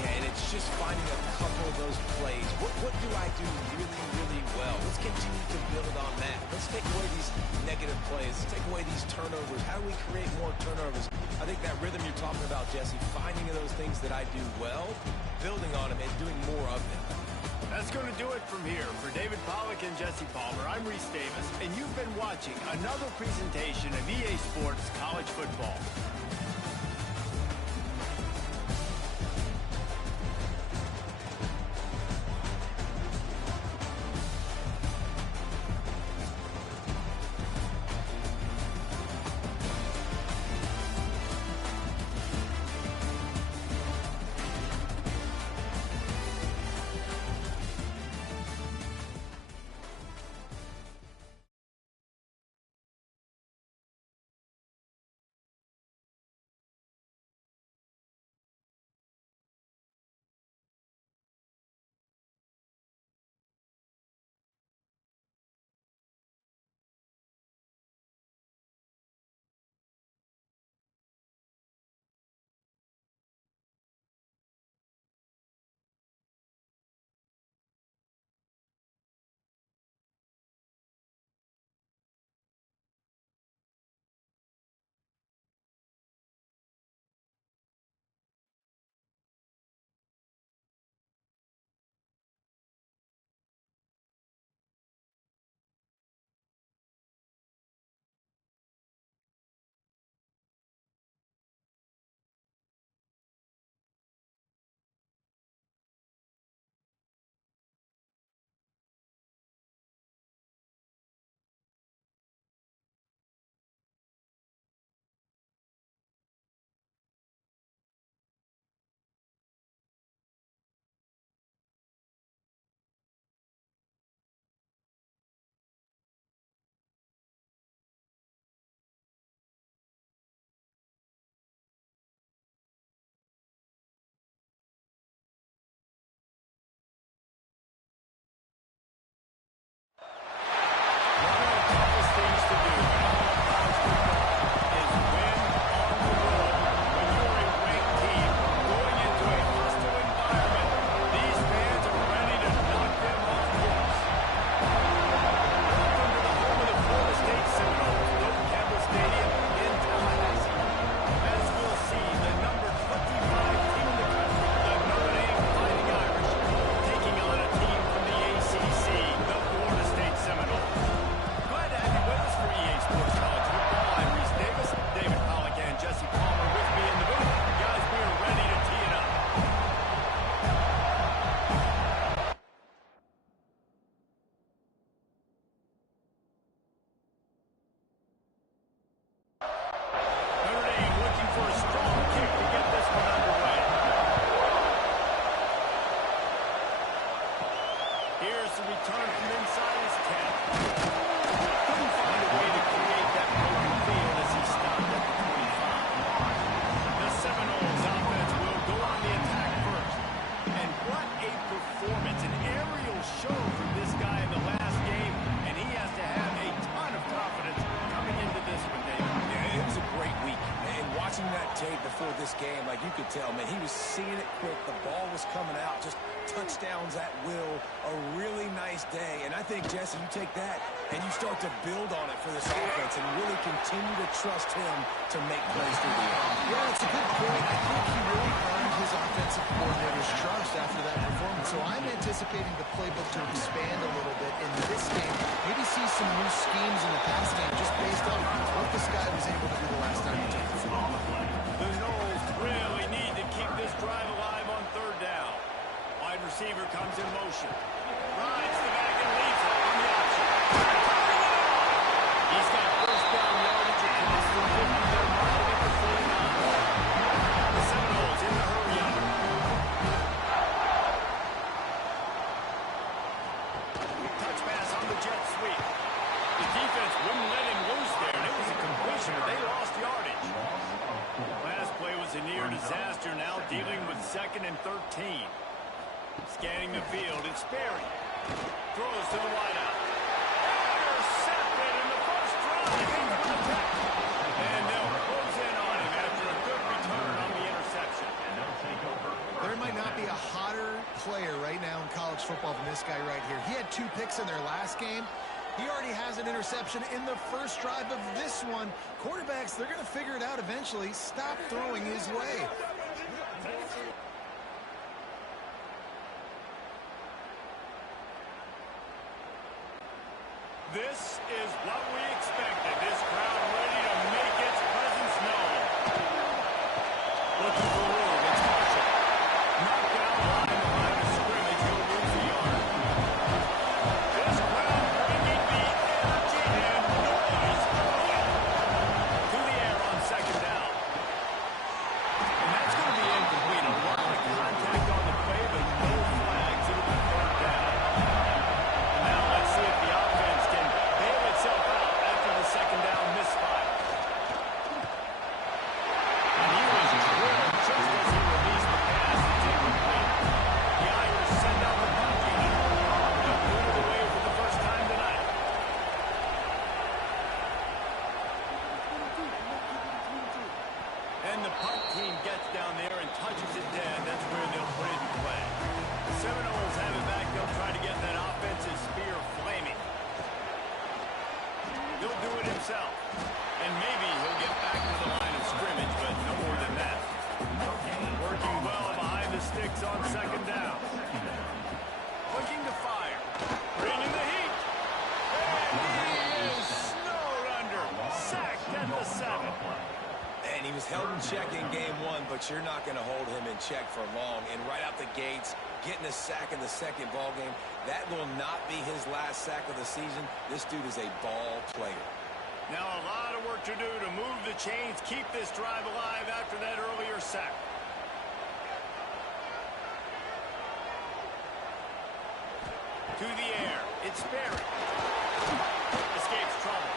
Yeah, and it's just finding a couple of those plays. What do I do really, really well? Let's continue to build on that. Let's take away these negative plays. Let's take away these turnovers. How do we create more turnovers? I think that rhythm you're talking about, Jesse, finding those things that I do well, building on them, and doing more of them. That's going to do it from here. For David Pollack and Jesse Palmer, I'm Reese Davis, and you've been watching another presentation of EA Sports College Football. game, like you could tell, man, he was seeing it quick. The ball was coming out, just touchdowns at will. A really nice day. And I think, Jesse, you take that and you start to build on it for this offense and really continue to trust him to make plays through the air. Yeah, it's a good point. I think he really earned his offensive coordinator's trust after that performance. So I'm anticipating the playbook to expand a little bit in this game. Maybe see some new schemes in the passing game just based on what this guy was able to do the last time he took the field. The Knowles really need to keep this drive alive on third down. Wide receiver comes in motion. Rides the back and leads it on the option. He's got first down yardage across the 50-yard line to get the 49. The Seminoles in the hurry up. Touch pass on the jet sweep. The defense wouldn't let him loose there, and it was a completion, but they lost yardage. Last play was a near disaster, now dealing with 2nd and 13. Scanning the field, it's Sperry. Throws to the wideout. Intercepted in the first drive. He's going to catch. And they'll close in on him after a good return on the interception. And they'll take over. There might not be a hotter player right now in college football than this guy right here. He had 2 picks in their last game. He already has an interception in the first drive of this one. Quarterbacks, they're going to figure it out eventually. Stop throwing his way. This is what we expected. This crowd ready to make its presence known. Looking for room. It's Marshall. Knocked down behind the line of scrimmage. He'll lose a yard. This crowd bringing the energy and noise to the air on 2nd down. And that's going to be incomplete. A lot of contact on the play, but no flags. It'll be 3rd down. Now let's see if the offense can bail itself out after the 2nd down misfire. And he was drilled just as he released the pass. It's incomplete. The Irish send out the punt unit. They'll move it away for the first time tonight. And the punt team gets down there and touches it dead. That's where they'll put it in play. The Seminoles have it back. They'll try to get that offensive spear flaming. He'll do it himself. And maybe he'll get back to the line of scrimmage, but no more than that. Working well behind the sticks on 2nd down. Looking to fire. Bringing the heat. And he is snowed under. Sacked at the 7. And he was held in check in game 1, but you're not going to hold him in check for long. And right out the gates, getting a sack in the 2nd ball game, that will not be his last sack of the season. This dude is a ball player. Now a lot of work to do to move the chains, keep this drive alive after that earlier sack. To the air, it's Sperry. Escapes trouble.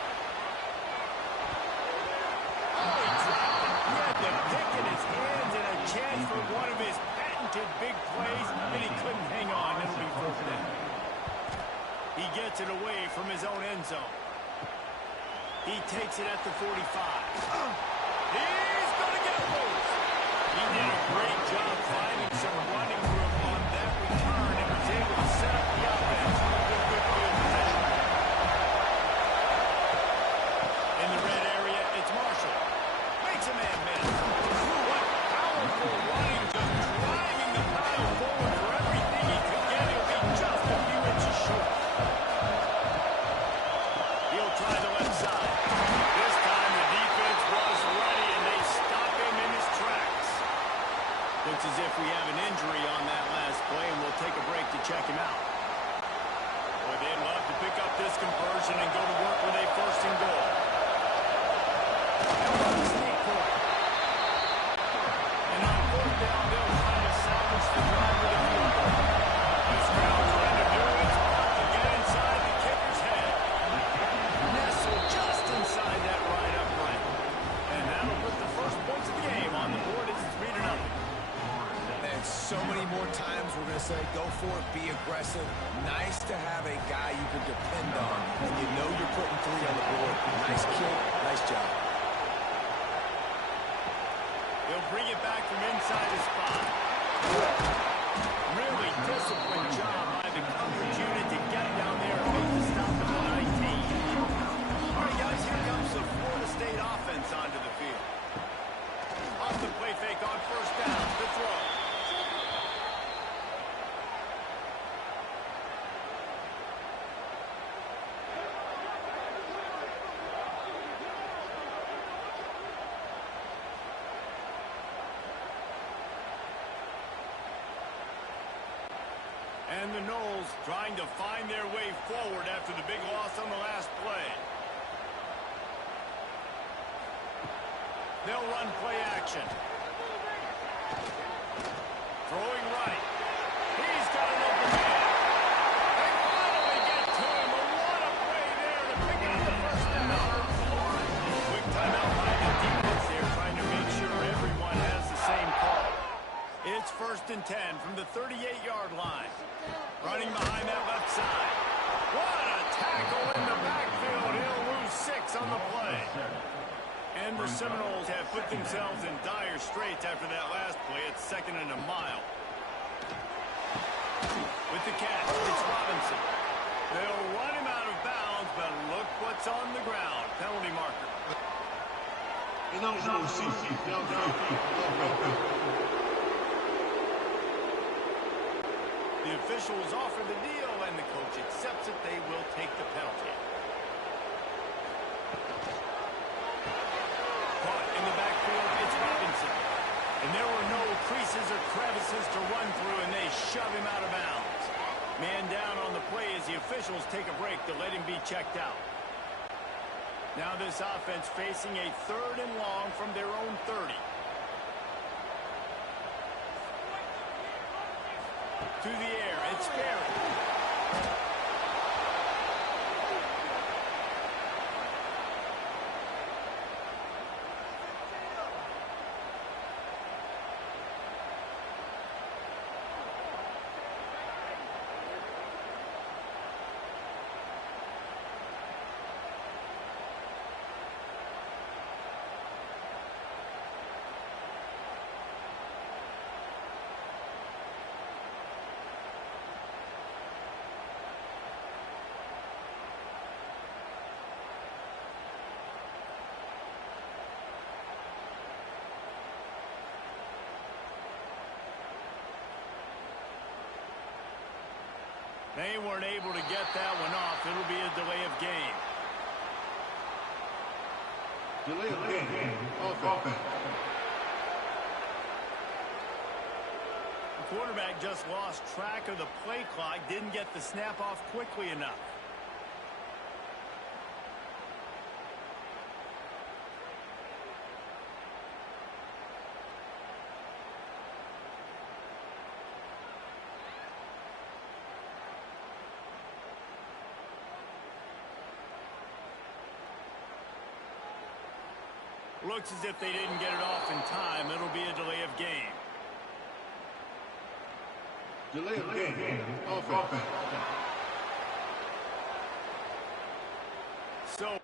Oh, he dropped it. He had the pick in his hands and a chance for one of his patented big plays, and he couldn't hang on. It'll be 4th down. He gets it away from his own end zone. He takes it at the 45. He's going to get loose. He did a great job finding some running room on that return and was able to set up the offense with good field position. In the red area, it's Marshall. Makes a man miss. What powerful running, just driving the pile forward for everything he could get. He'll be just a few inches short. He'll try the left side. This time the defense was ready and they stop him in his tracks. Looks as if we have an injury on that last play, and we'll take a break to check him out. Boy, they'd love to pick up this conversion and go to work with a 1st and goal. They'll run the sneak for it. And on 4th down, they'll try to salvage the drive with a field goal. This crowd trying to do its part to get inside the kicker's head. Nestled just inside that right upright. And that'll put the first points of the game on the board. It's 3-0. And so many more times we're going to say, go for it, be aggressive. Nice to have a guy you can depend on, and you know you're putting 3 on the board. Nice kick, nice job. They'll bring it back from inside the spot. Really disciplined job by the coverage unit to get down there and make the stop at the 19. All right, guys, here comes the Florida State offense onto the field. Off the play fake on first down, the throw. And the Noles trying to find their way forward after the big loss on the last play. They'll run play action. Throwing right. He's got an open man. They finally get to him. What a play there to pick up the first down. Quick timeout by the defense there, trying to make sure everyone has the same call. It's 1st and 10 from the 38-yard line. Running behind that left side. What a tackle in the backfield. He'll lose 6 on the play. And the Seminoles have put themselves in dire straits after that last play. It's 2nd and a mile. With the catch, it's Robinson. They'll run him out of bounds, but look what's on the ground. Penalty marker. The officials offer the deal, and the coach accepts it. They will take the penalty. Caught in the backfield, it's Robinson. And there were no creases or crevices to run through, and they shove him out of bounds. Man down on the play as the officials take a break to let him be checked out. Now this offense facing a 3rd and long from their own 30. To the air, it's Barry. They weren't able to get that one off. It'll be a delay of game. Delay of game. Offense. The quarterback just lost track of the play clock. Didn't get the snap off quickly enough. Looks as if they didn't get it off in time. It'll be a delay of game. Delay of game. Offense. So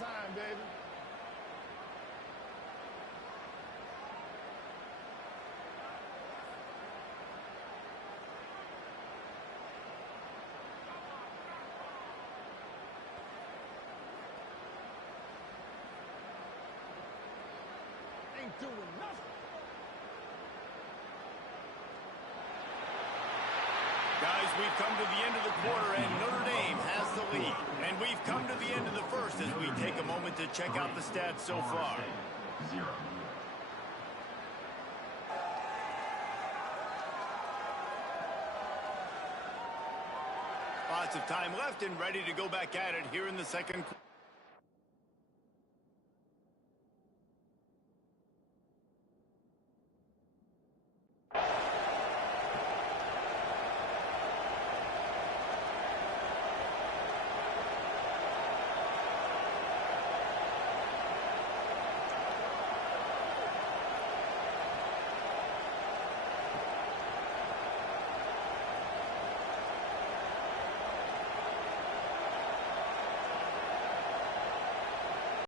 Time, baby. Ain't doing nothing. guys, we've come to the end of the quarter, and Notre Dame has the lead. And we've come to the end of the first as we take a moment to check out the stats so far. 0. minutes of time left and ready to go back at it here in the second quarter.